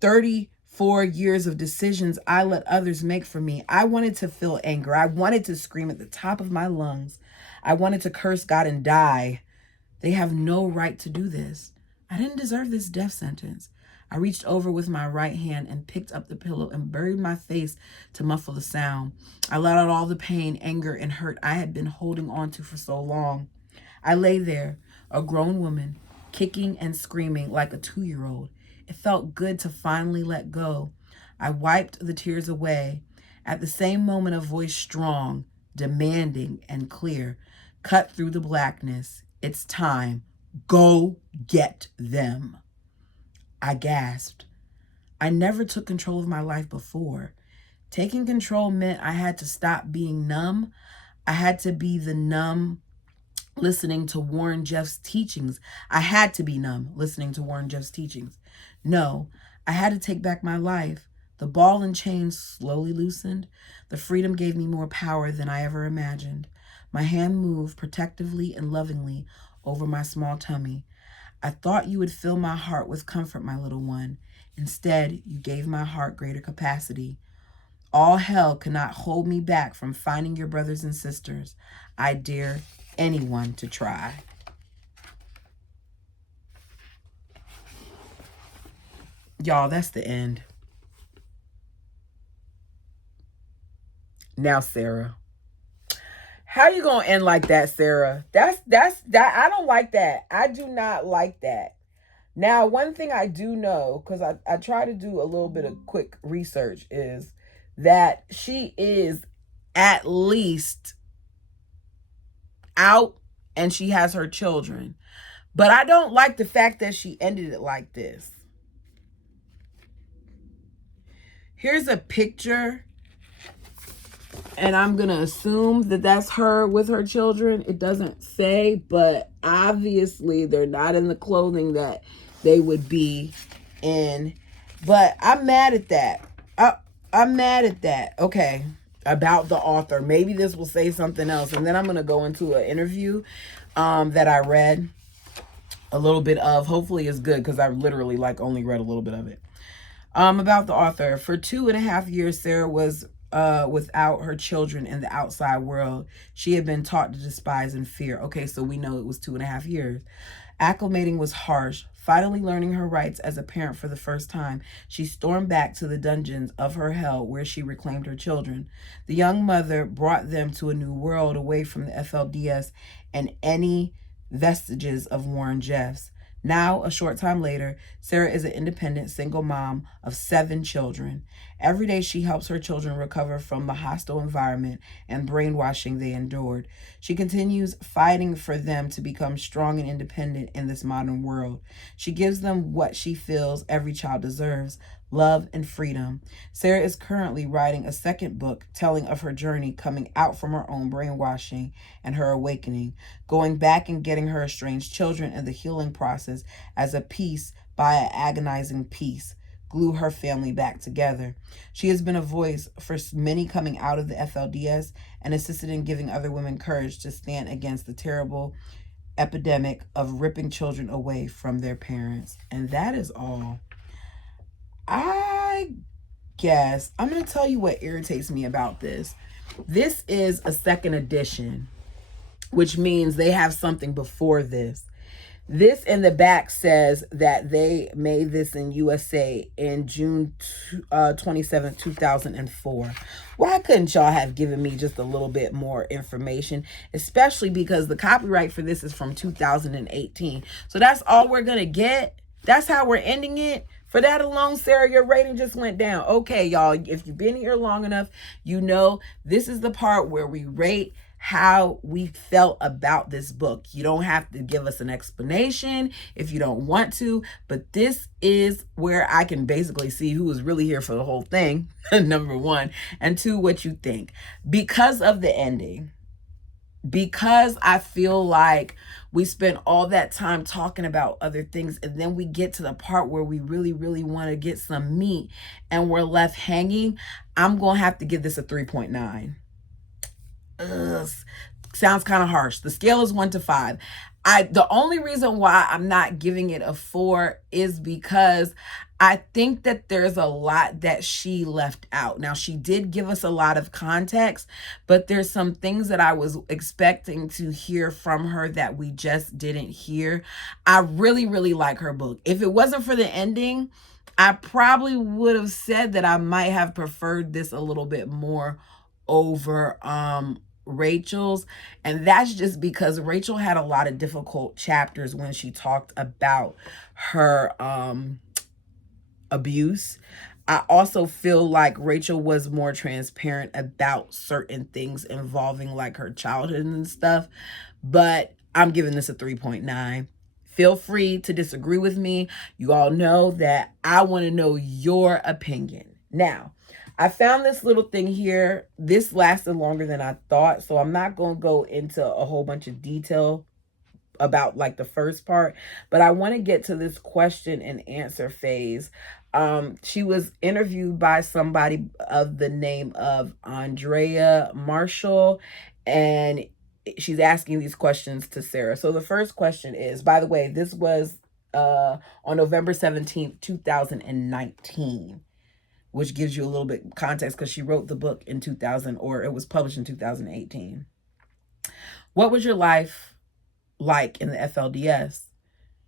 34 years of decisions I let others make for me. I wanted to feel anger. I wanted to scream at the top of my lungs. I wanted to curse God and die. They have no right to do this. I didn't deserve this death sentence. I reached over with my right hand and picked up the pillow and buried my face to muffle the sound. I let out all the pain, anger, and hurt I had been holding on to for so long. I lay there, a grown woman, kicking and screaming like a 2-year-old. It felt good to finally let go. I wiped the tears away. At the same moment, a voice strong, demanding, and clear cut through the blackness. "It's time. Go get them." I gasped. I never took control of my life before. Taking control meant I had to stop being numb. I had to be the numb listening to Warren Jeff's teachings. I had to be numb listening to Warren Jeff's teachings. No, I had to take back my life. The ball and chain slowly loosened. The freedom gave me more power than I ever imagined. My hand moved protectively and lovingly over my small tummy. I thought you would fill my heart with comfort, my little one. Instead, you gave my heart greater capacity. All hell cannot hold me back from finding your brothers and sisters. I dare anyone to try. Y'all, that's the end. Now, Sarah. How you gonna end like that, Sarah? That's that. I don't like that. I do not like that. Now, one thing I do know, because I try to do a little bit of quick research, is that she is at least out and she has her children. But I don't like the fact that she ended it like this. Here's a picture, and I'm going to assume that that's her with her children. It doesn't say, but obviously they're not in the clothing that they would be in. But I'm mad at that. I'm mad at that. Okay, about the author. Maybe this will say something else. And then I'm going to go into an interview that I read a little bit of. Hopefully it's good, because I literally only read a little bit of it. About the author. For 2.5 years, Sarah was without her children in the outside world. She had been taught to despise and fear. Okay, so we know it was 2.5 years. Acclimating was harsh. Finally learning her rights as a parent for the first time, she stormed back to the dungeons of her hell where she reclaimed her children. The young mother brought them to a new world away from the FLDS and any vestiges of Warren Jeffs. Now, a short time later, Sarah is an independent single mom of 7 children. Every day she helps her children recover from the hostile environment and brainwashing they endured. She continues fighting for them to become strong and independent in this modern world. She gives them what she feels every child deserves: love and freedom. Sarah is currently writing a second book telling of her journey coming out from her own brainwashing and her awakening, going back and getting her estranged children and the healing process as a piece by an agonizing piece glue her family back together. She has been a voice for many coming out of the FLDS and assisted in giving other women courage to stand against the terrible epidemic of ripping children away from their parents. And that is all. I guess I'm going to tell you what irritates me about this. This is a second edition, which means they have something before this. This in the back says that they made this in USA in June 27, 2004. Why couldn't y'all have given me just a little bit more information? Especially because the copyright for this is from 2018. So that's all we're going to get. That's how we're ending it. For that alone, Sarah, your rating just went down. Okay, y'all, if you've been here long enough, you know this is the part where we rate how we felt about this book. You don't have to give us an explanation if you don't want to, but this is where I can basically see who was really here for the whole thing, number one, and two, what you think. Because of the ending, because I feel like we spent all that time talking about other things, and then we get to the part where we really, really want to get some meat and we're left hanging, I'm going to have to give this a 3.9. Sounds kind of harsh. The scale is 1 to 5. The only reason why I'm not giving it a 4 is because I think that there's a lot that she left out. Now, she did give us a lot of context, but there's some things that I was expecting to hear from her that we just didn't hear. I really, really like her book. If it wasn't for the ending, I probably would have said that I might have preferred this a little bit more over Rachel's, and that's just because Rachel had a lot of difficult chapters when she talked about her abuse. I also feel like Rachel was more transparent about certain things involving like her childhood and stuff, but I'm giving this a 3.9. Feel free to disagree with me. You all know that I want to know your opinion. Now, I found this little thing here. This lasted longer than I thought, so I'm not going to go into a whole bunch of detail about like the first part, but I want to get to this question and answer phase She was interviewed by somebody of the name of Andrea Marshall, and she's asking these questions to Sarah. So the first question is, by the way, this was on November 17th, 2019, which gives you a little bit context because she wrote the book in 2000, or it was published in 2018. What was your life like in the FLDS?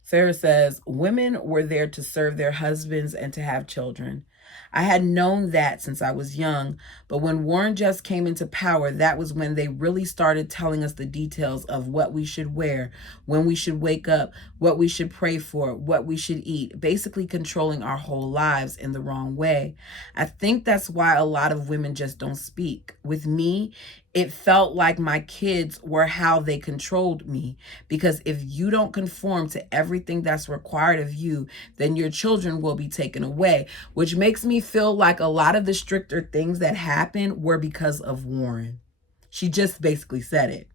Sarah says, women were there to serve their husbands and to have children. I had known that since I was young, but when Warren Jeffs came into power, that was when they really started telling us the details of what we should wear, when we should wake up, what we should pray for, what we should eat, basically controlling our whole lives in the wrong way. I think that's why a lot of women just don't speak. With me, it felt like my kids were how they controlled me, because if you don't conform to everything that's required of you, then your children will be taken away, which makes me feel like a lot of the stricter things that happened were because of Warren. She just basically said it.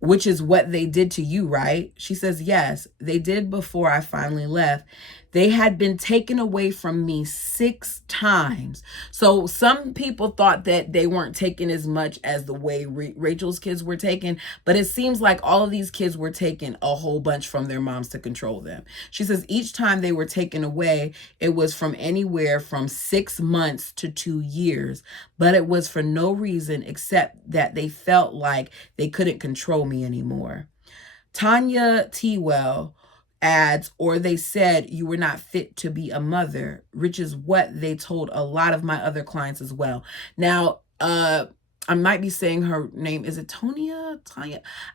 Which is what they did to you, right? She says, yes, they did before I finally left. They had been taken away from me 6 times. So some people thought that they weren't taken as much as the way Rachel's kids were taken, but it seems like all of these kids were taken a whole bunch from their moms to control them. She says each time they were taken away, it was from anywhere from 6 months to 2 years, but it was for no reason except that they felt like they couldn't control me anymore. Tanya Tewell adds, or they said you were not fit to be a mother, which is what they told a lot of my other clients as well. Now, I might be saying her name. Is it Tanya?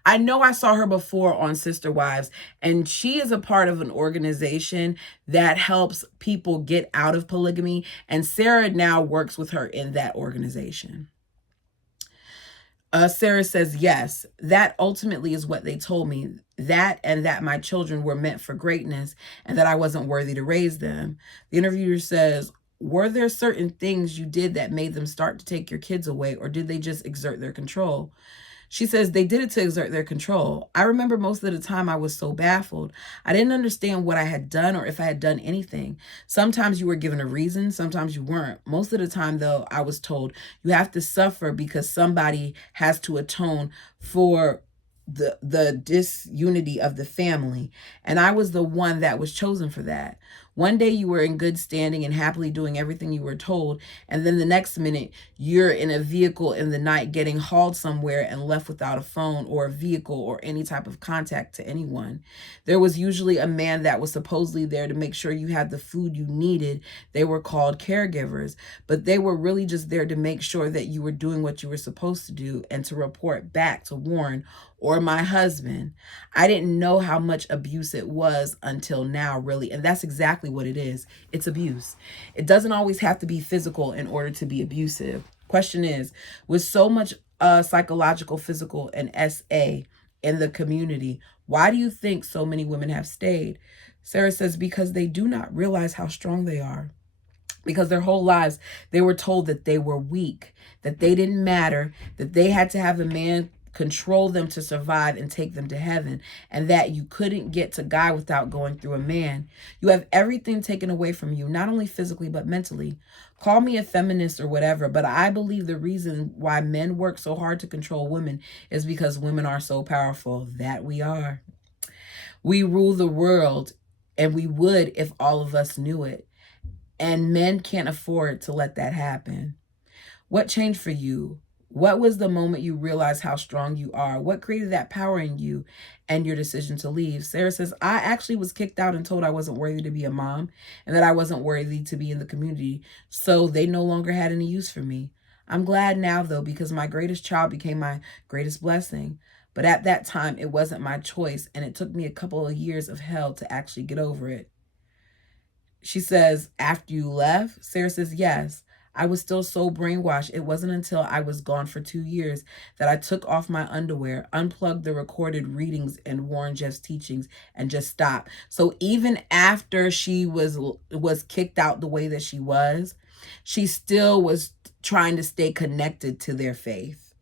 I know I saw her before on Sister Wives, and she is a part of an organization that helps people get out of polygamy, and Sarah now works with her in that organization. Sarah says, yes, that ultimately is what they told me, that and that my children were meant for greatness and that I wasn't worthy to raise them. The interviewer says, were there certain things you did that made them start to take your kids away, or did they just exert their control? She says they did it to exert their control. I remember most of the time I was so baffled. I didn't understand what I had done or if I had done anything. Sometimes you were given a reason, sometimes you weren't. Most of the time, though, I was told you have to suffer because somebody has to atone for the disunity of the family. And I was the one that was chosen for that. One day you were in good standing and happily doing everything you were told, and then the next minute you're in a vehicle in the night getting hauled somewhere and left without a phone or a vehicle or any type of contact to anyone. There was usually a man that was supposedly there to make sure you had the food you needed. They were called caregivers, but they were really just there to make sure that you were doing what you were supposed to do and to report back to Warren or my husband. I didn't know how much abuse it was until now, really. And that's exactly what it is. It's abuse. It doesn't always have to be physical in order to be abusive. Question is, with so much psychological, physical, and SA in the community, why do you think so many women have stayed? Sarah says, because they do not realize how strong they are. Because their whole lives, they were told that they were weak, that they didn't matter, that they had to have a man control them to survive and take them to heaven, and that you couldn't get to God without going through a man. You have everything taken away from you, not only physically, but mentally. Call me a feminist or whatever, but I believe the reason why men work so hard to control women is because women are so powerful. That we are. We rule the world, and we would if all of us knew it. And men can't afford to let that happen. What changed for you? What was the moment you realized how strong you are? What created that power in you and your decision to leave? Sarah says, I actually was kicked out and told I wasn't worthy to be a mom and that I wasn't worthy to be in the community. So they no longer had any use for me. I'm glad now, though, because my greatest child became my greatest blessing. But at that time, it wasn't my choice, and it took me a couple of years of hell to actually get over it. She says, after you left? Sarah says, yes. I was still so brainwashed. It wasn't until I was gone for 2 years that I took off my underwear, unplugged the recorded readings and Warren Jeffs teachings, and just stopped. So even after she was kicked out the way that she was, she still was trying to stay connected to their faith.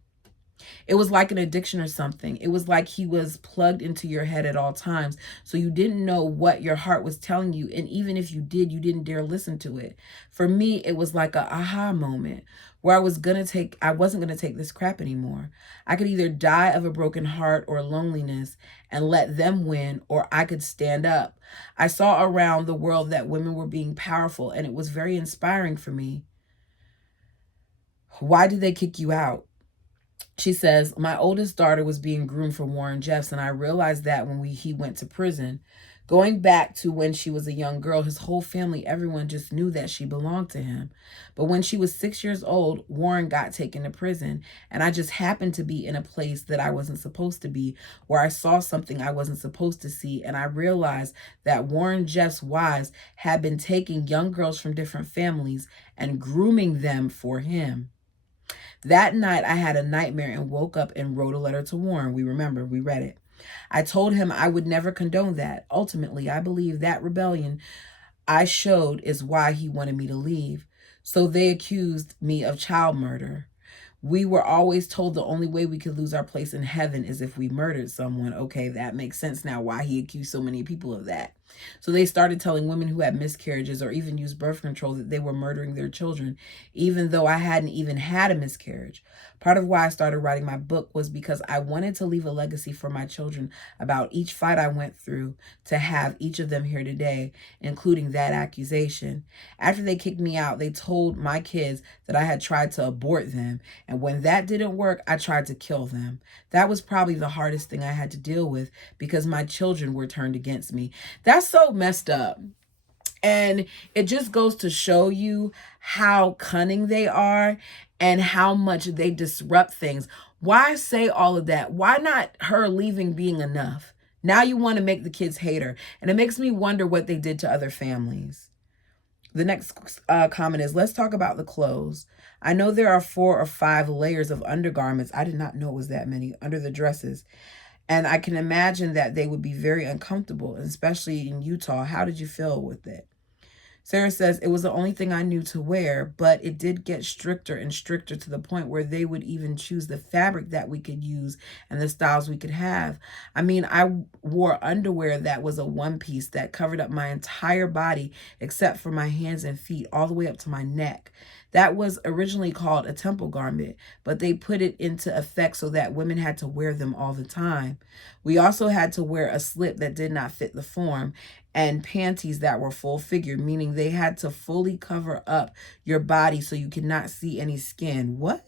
It was like an addiction or something. It was like he was plugged into your head at all times. So you didn't know what your heart was telling you. And even if you did, you didn't dare listen to it. For me, it was like a aha moment where I wasn't going to take this crap anymore. I could either die of a broken heart or loneliness and let them win, or I could stand up. I saw around the world that women were being powerful, and it was very inspiring for me. Why did they kick you out? She says, my oldest daughter was being groomed for Warren Jeffs, and I realized that when he went to prison. Going back to when she was a young girl, his whole family, everyone just knew that she belonged to him. But when she was 6 years old, Warren got taken to prison, and I just happened to be in a place that I wasn't supposed to be, where I saw something I wasn't supposed to see, and I realized that Warren Jeffs' wives had been taking young girls from different families and grooming them for him. That night, I had a nightmare and woke up and wrote a letter to Warren. We read it. I told him I would never condone that. Ultimately, I believe that rebellion I showed is why he wanted me to leave. So they accused me of child murder. We were always told the only way we could lose our place in heaven is if we murdered someone. Okay, that makes sense now why he accused so many people of that. So they started telling women who had miscarriages or even used birth control that they were murdering their children, even though I hadn't even had a miscarriage. Part of why I started writing my book was because I wanted to leave a legacy for my children about each fight I went through to have each of them here today, including that accusation. After they kicked me out, they told my kids that I had tried to abort them, and when that didn't work, I tried to kill them. That was probably the hardest thing I had to deal with because my children were turned against me. That's so messed up. And it just goes to show you how cunning they are and how much they disrupt things. Why say all of that? Why not her leaving being enough? Now you want to make the kids hate her. And it makes me wonder what they did to other families. The next comment is, let's talk about the clothes. I know there are 4 or 5 layers of undergarments. I did not know it was that many under the dresses. And I can imagine that they would be very uncomfortable, especially in Utah. How did you feel with it? Sarah says, it was the only thing I knew to wear, but it did get stricter and stricter to the point where they would even choose the fabric that we could use and the styles we could have. I mean, I wore underwear that was a one piece that covered up my entire body except for my hands and feet all the way up to my neck. That was originally called a temple garment, but they put it into effect so that women had to wear them all the time. We also had to wear a slip that did not fit the form and panties that were full figure, meaning they had to fully cover up your body so you could not see any skin. What?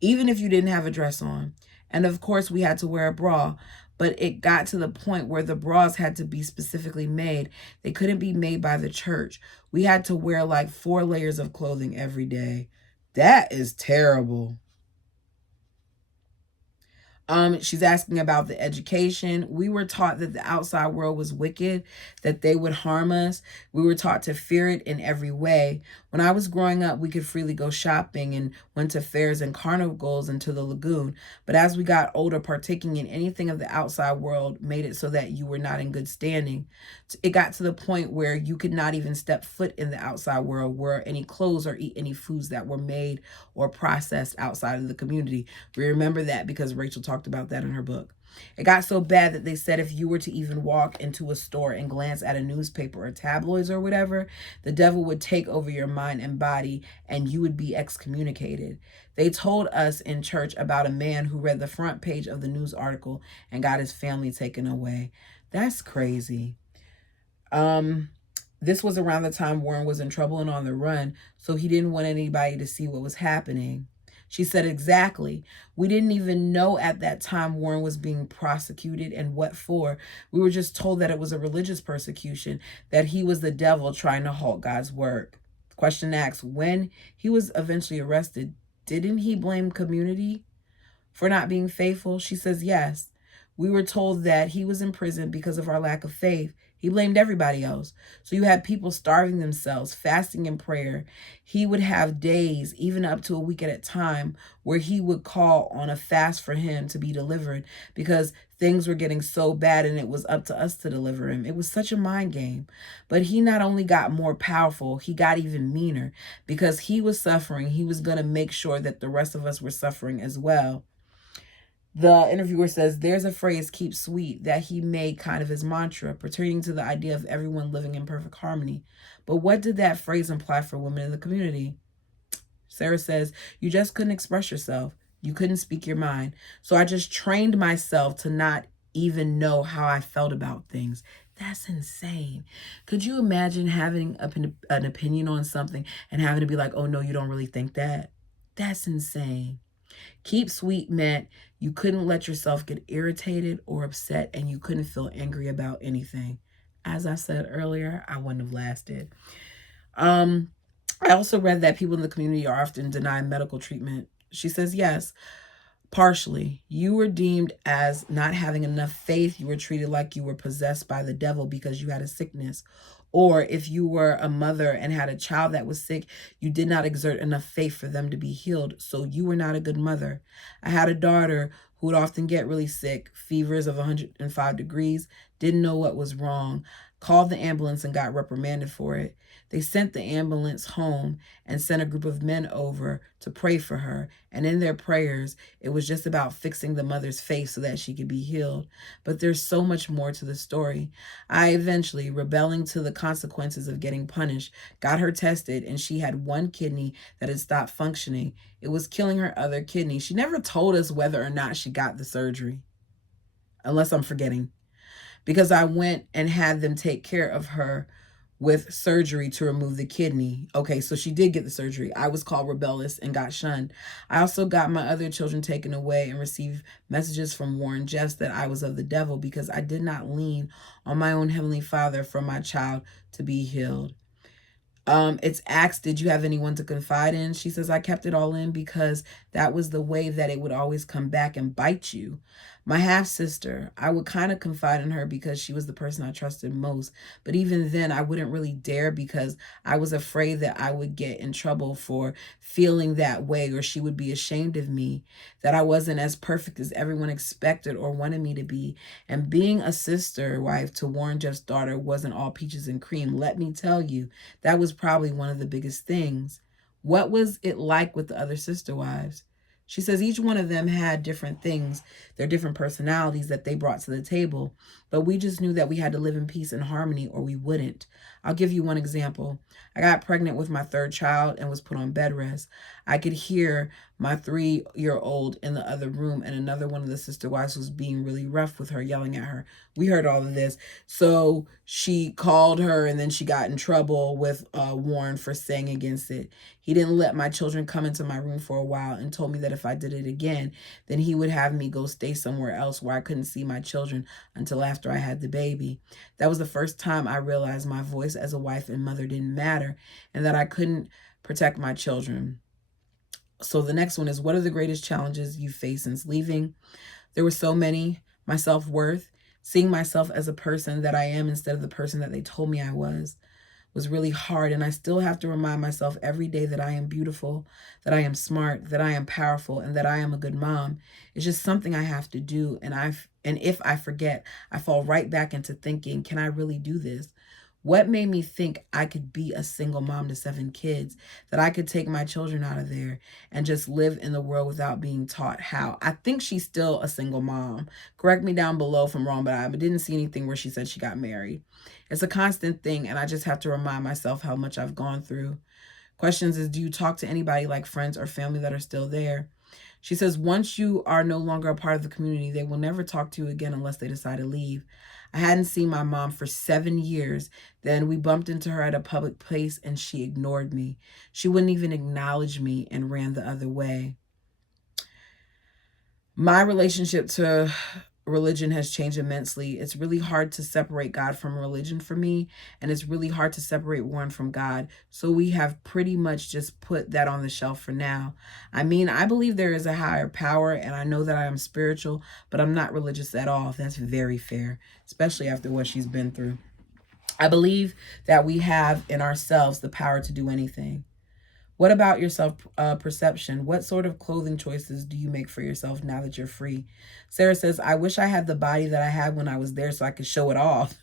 Even if you didn't have a dress on. And of course, we had to wear a bra. But it got to the point where the bras had to be specifically made. They couldn't be made by the church. We had to wear like 4 layers of clothing every day. That is terrible. She's asking about the education. We were taught that the outside world was wicked, that they would harm us. We were taught to fear it in every way. When I was growing up, we could freely go shopping and went to fairs and carnivals and to the lagoon. But as we got older, partaking in anything of the outside world made it so that you were not in good standing. It got to the point where you could not even step foot in the outside world, wear any clothes or eat any foods that were made or processed outside of the community. We remember that because Rachel talked about that in her book. It got so bad that they said if you were to even walk into a store and glance at a newspaper or tabloids or whatever, the devil would take over your mind and body and you would be excommunicated. They told us in church about a man who read the front page of the news article and got his family taken away. That's crazy. This was around the time Warren was in trouble and on the run, so he didn't want anybody to see what was happening. She said, exactly. We didn't even know at that time Warren was being prosecuted and what for. We were just told that it was a religious persecution, that he was the devil trying to halt God's work. Question asks, when he was eventually arrested, didn't he blame community for not being faithful? She says, yes. We were told that he was in prison because of our lack of faith. He blamed everybody else. So you had people starving themselves, fasting in prayer. He would have days, even up to a week at a time, where he would call on a fast for him to be delivered because things were getting so bad and it was up to us to deliver him. It was such a mind game. But he not only got more powerful, he got even meaner because he was suffering. He was going to make sure that the rest of us were suffering as well. The interviewer says, there's a phrase, keep sweet, that he made kind of his mantra, pertaining to the idea of everyone living in perfect harmony. But what did that phrase imply for women in the community? Sarah says, you just couldn't express yourself. You couldn't speak your mind. So I just trained myself to not even know how I felt about things. That's insane. Could you imagine having an opinion on something and having to be like, oh no, you don't really think that? That's insane. Keep sweet meant you couldn't let yourself get irritated or upset, and you couldn't feel angry about anything. As I said earlier, I wouldn't have lasted. I also read that people in the community are often denied medical treatment. She says, yes, partially. You were deemed as not having enough faith. You were treated like you were possessed by the devil because you had a sickness. Or if you were a mother and had a child that was sick, you did not exert enough faith for them to be healed. So you were not a good mother. I had a daughter who would often get really sick, fevers of 105 degrees, didn't know what was wrong, called the ambulance and got reprimanded for it. They sent the ambulance home and sent a group of men over to pray for her. And in their prayers, it was just about fixing the mother's face so that she could be healed. But there's so much more to the story. I eventually, rebelling to the consequences of getting punished, got her tested, and she had one kidney that had stopped functioning. It was killing her other kidney. She never told us whether or not she got the surgery, unless I'm forgetting, because I went and had them take care of her with surgery to remove the kidney. Okay, so she did get the surgery. I was called rebellious and got shunned. I also got my other children taken away and received messages from Warren Jeffs that I was of the devil because I did not lean on my own Heavenly Father for my child to be healed. It's asked, did you have anyone to confide in? She says, I kept it all in because that was the way that it would always come back and bite you. My half-sister, I would kind of confide in her because she was the person I trusted most. But even then, I wouldn't really dare because I was afraid that I would get in trouble for feeling that way, or she would be ashamed of me, that I wasn't as perfect as everyone expected or wanted me to be. And being a sister wife to Warren Jeff's daughter wasn't all peaches and cream. Let me tell you, that was probably one of the biggest things. What was it like with the other sister wives? She says each one of them had different things, their different personalities that they brought to the table, but we just knew that we had to live in peace and harmony or we wouldn't. I'll give you one example. I got pregnant with my third child and was put on bed rest. I could hear my 3-year-old in the other room, and another one of the sister wives was being really rough with her, yelling at her. We heard all of this. So she called her, and then she got in trouble with Warren for saying against it. He didn't let my children come into my room for a while and told me that if I did it again, then he would have me go stay somewhere else where I couldn't see my children until after I had the baby. That was the first time I realized my voice as a wife and mother didn't matter and that I couldn't protect my children. So the next one is, what are the greatest challenges you've faced since leaving? There were so many. My self-worth, seeing myself as a person that I am instead of the person that they told me I was really hard. And I still have to remind myself every day that I am beautiful, that I am smart, that I am powerful, and that I am a good mom. It's just something I have to do. And if I forget, I fall right back into thinking, can I really do this? What made me think I could be a single mom to 7 kids, that I could take my children out of there and just live in the world without being taught how? I think she's still a single mom. Correct me down below if I'm wrong, but I didn't see anything where she said she got married. It's a constant thing, and I just have to remind myself how much I've gone through. Questions is, do you talk to anybody like friends or family that are still there? She says, once you are no longer a part of the community, they will never talk to you again unless they decide to leave. I hadn't seen my mom for 7 years. Then we bumped into her at a public place and she ignored me. She wouldn't even acknowledge me and ran the other way. My relationship to religion has changed immensely. It's really hard to separate God from religion for me, and it's really hard to separate Warren from God. So we have pretty much just put that on the shelf for now. I mean, I believe there is a higher power, and I know that I am spiritual, but I'm not religious at all. That's very fair, especially after what she's been through. I believe that we have in ourselves the power to do anything. What about your self-perception? What sort of clothing choices do you make for yourself now that you're free? Sarah says, I wish I had the body that I had when I was there so I could show it off.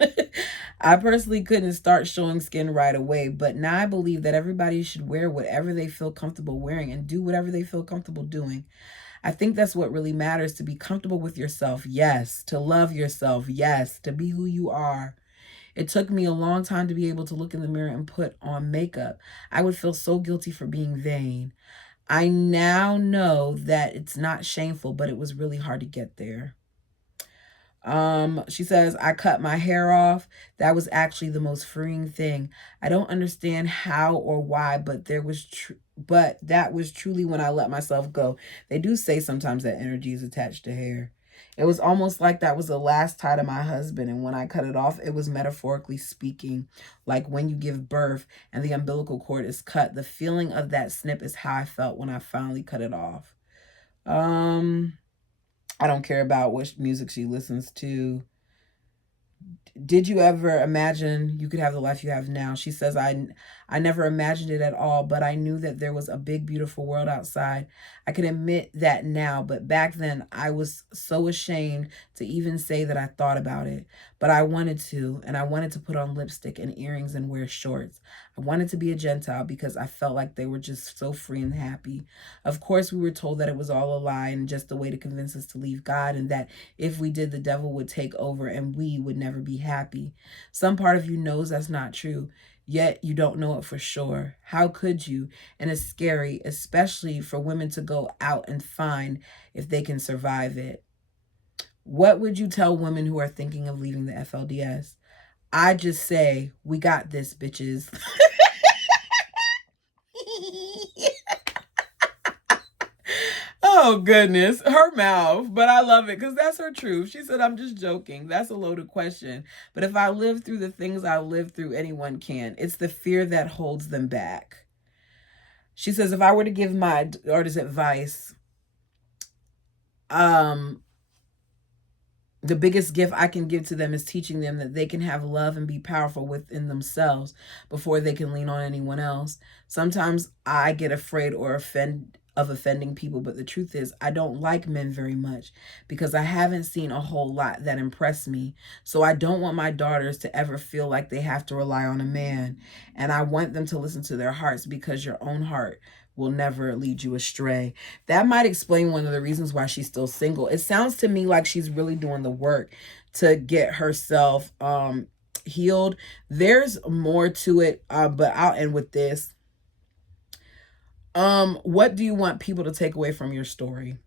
I personally couldn't start showing skin right away, but now I believe that everybody should wear whatever they feel comfortable wearing and do whatever they feel comfortable doing. I think that's what really matters, to be comfortable with yourself. Yes. To love yourself. Yes. To be who you are. It took me a long time to be able to look in the mirror and put on makeup. I would feel so guilty for being vain. I now know that it's not shameful, but it was really hard to get there. She says, I cut my hair off. That was actually the most freeing thing. I don't understand how or why, but that was truly when I let myself go. They do say sometimes that energy is attached to hair. It was almost like that was the last tie to my husband, and when I cut it off, it was metaphorically speaking, like when you give birth and the umbilical cord is cut. The feeling of that snip is how I felt when I finally cut it off. I don't care about what music she listens to. Did you ever imagine you could have the life you have now? She says, I never imagined it at all, but I knew that there was a big, beautiful world outside. I can admit that now, but back then I was so ashamed to even say that I thought about it. But I wanted to, and I wanted to put on lipstick and earrings and wear shorts. I wanted to be a Gentile because I felt like they were just so free and happy. Of course, we were told that it was all a lie and just a way to convince us to leave God, and that if we did, the devil would take over and we would never be happy. Some part of you knows that's not true, yet you don't know it for sure. How could you? And it's scary, especially for women to go out and find if they can survive it. What would you tell women who are thinking of leaving the FLDS? I just say, we got this, bitches. Oh, goodness. Her mouth. But I love it because that's her truth. She said, I'm just joking. That's a loaded question. But if I live through the things I lived through, anyone can. It's the fear that holds them back. She says, if I were to give my daughters advice, the biggest gift I can give to them is teaching them that they can have love and be powerful within themselves before they can lean on anyone else. Sometimes I get afraid or offending people, but the truth is I don't like men very much because I haven't seen a whole lot that impress me. So I don't want my daughters to ever feel like they have to rely on a man. And I want them to listen to their hearts, because your own heart will never lead you astray. That might explain one of the reasons why she's still single. It sounds to me like she's really doing the work to get herself healed. There's more to it, but I'll end with this. What do you want people to take away from your story?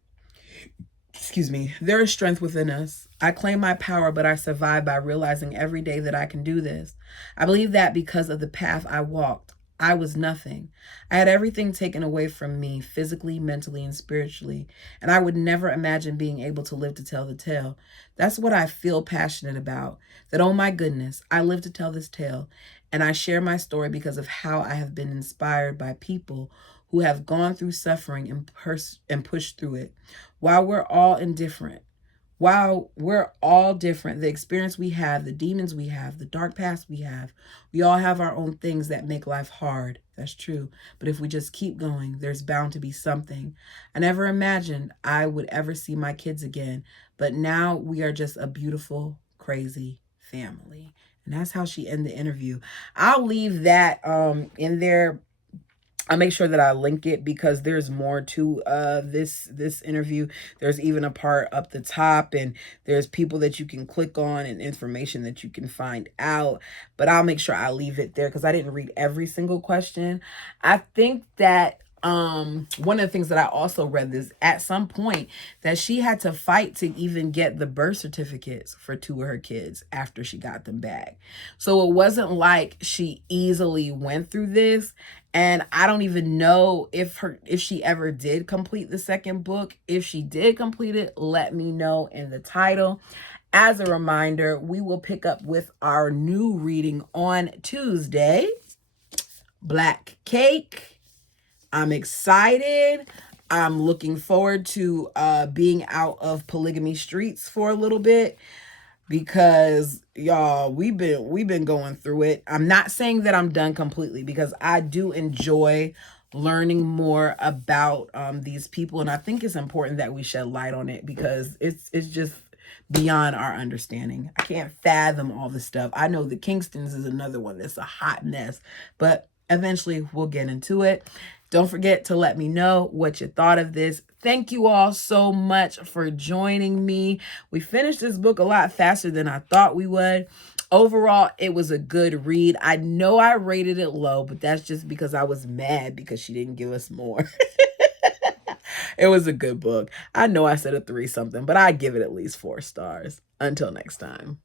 Excuse me. There is strength within us. I claim my power, but I survive by realizing every day that I can do this. I believe that because of the path I walked, I was nothing. I had everything taken away from me, physically, mentally, and spiritually, and I would never imagine being able to live to tell the tale. That's what I feel passionate about, that, oh my goodness, I live to tell this tale, and I share my story because of how I have been inspired by people who have gone through suffering and pushed through it. While we're all different, the experience we have, the demons we have, the dark past we all have our own things that make life hard. That's true. But if we just keep going, there's bound to be something. I never imagined I would ever see my kids again, but now we are just a beautiful, crazy family. And that's how she ended the interview. I'll leave that in there. I'll make sure that I link it because there's more to this interview. There's even a part up the top, and there's people that you can click on and information that you can find out. But I'll make sure I leave it there because I didn't read every single question. I think that one of the things that I also read is at some point that she had to fight to even get the birth certificates for 2 of her kids after she got them back. So it wasn't like she easily went through this. And I don't even know if she ever did complete the second book. If she did complete it, let me know in the title. As a reminder, we will pick up with our new reading on Tuesday, Black Cake. I'm excited. I'm looking forward to being out of polygamy streets for a little bit because y'all, we've been going through it. I'm not saying that I'm done completely because I do enjoy learning more about these people, and I think it's important that we shed light on it because it's just beyond our understanding. I can't fathom all the stuff. I know the Kingstons is another one that's a hot mess, but eventually we'll get into it. Don't forget to let me know what you thought of this. thank you all so much for joining me. We finished this book a lot faster than I thought we would. Overall, it was a good read. I know I rated it low, but that's just because I was mad because she didn't give us more. It was a good book. I know I said a 3 something, but I give it at least 4 stars. Until next time.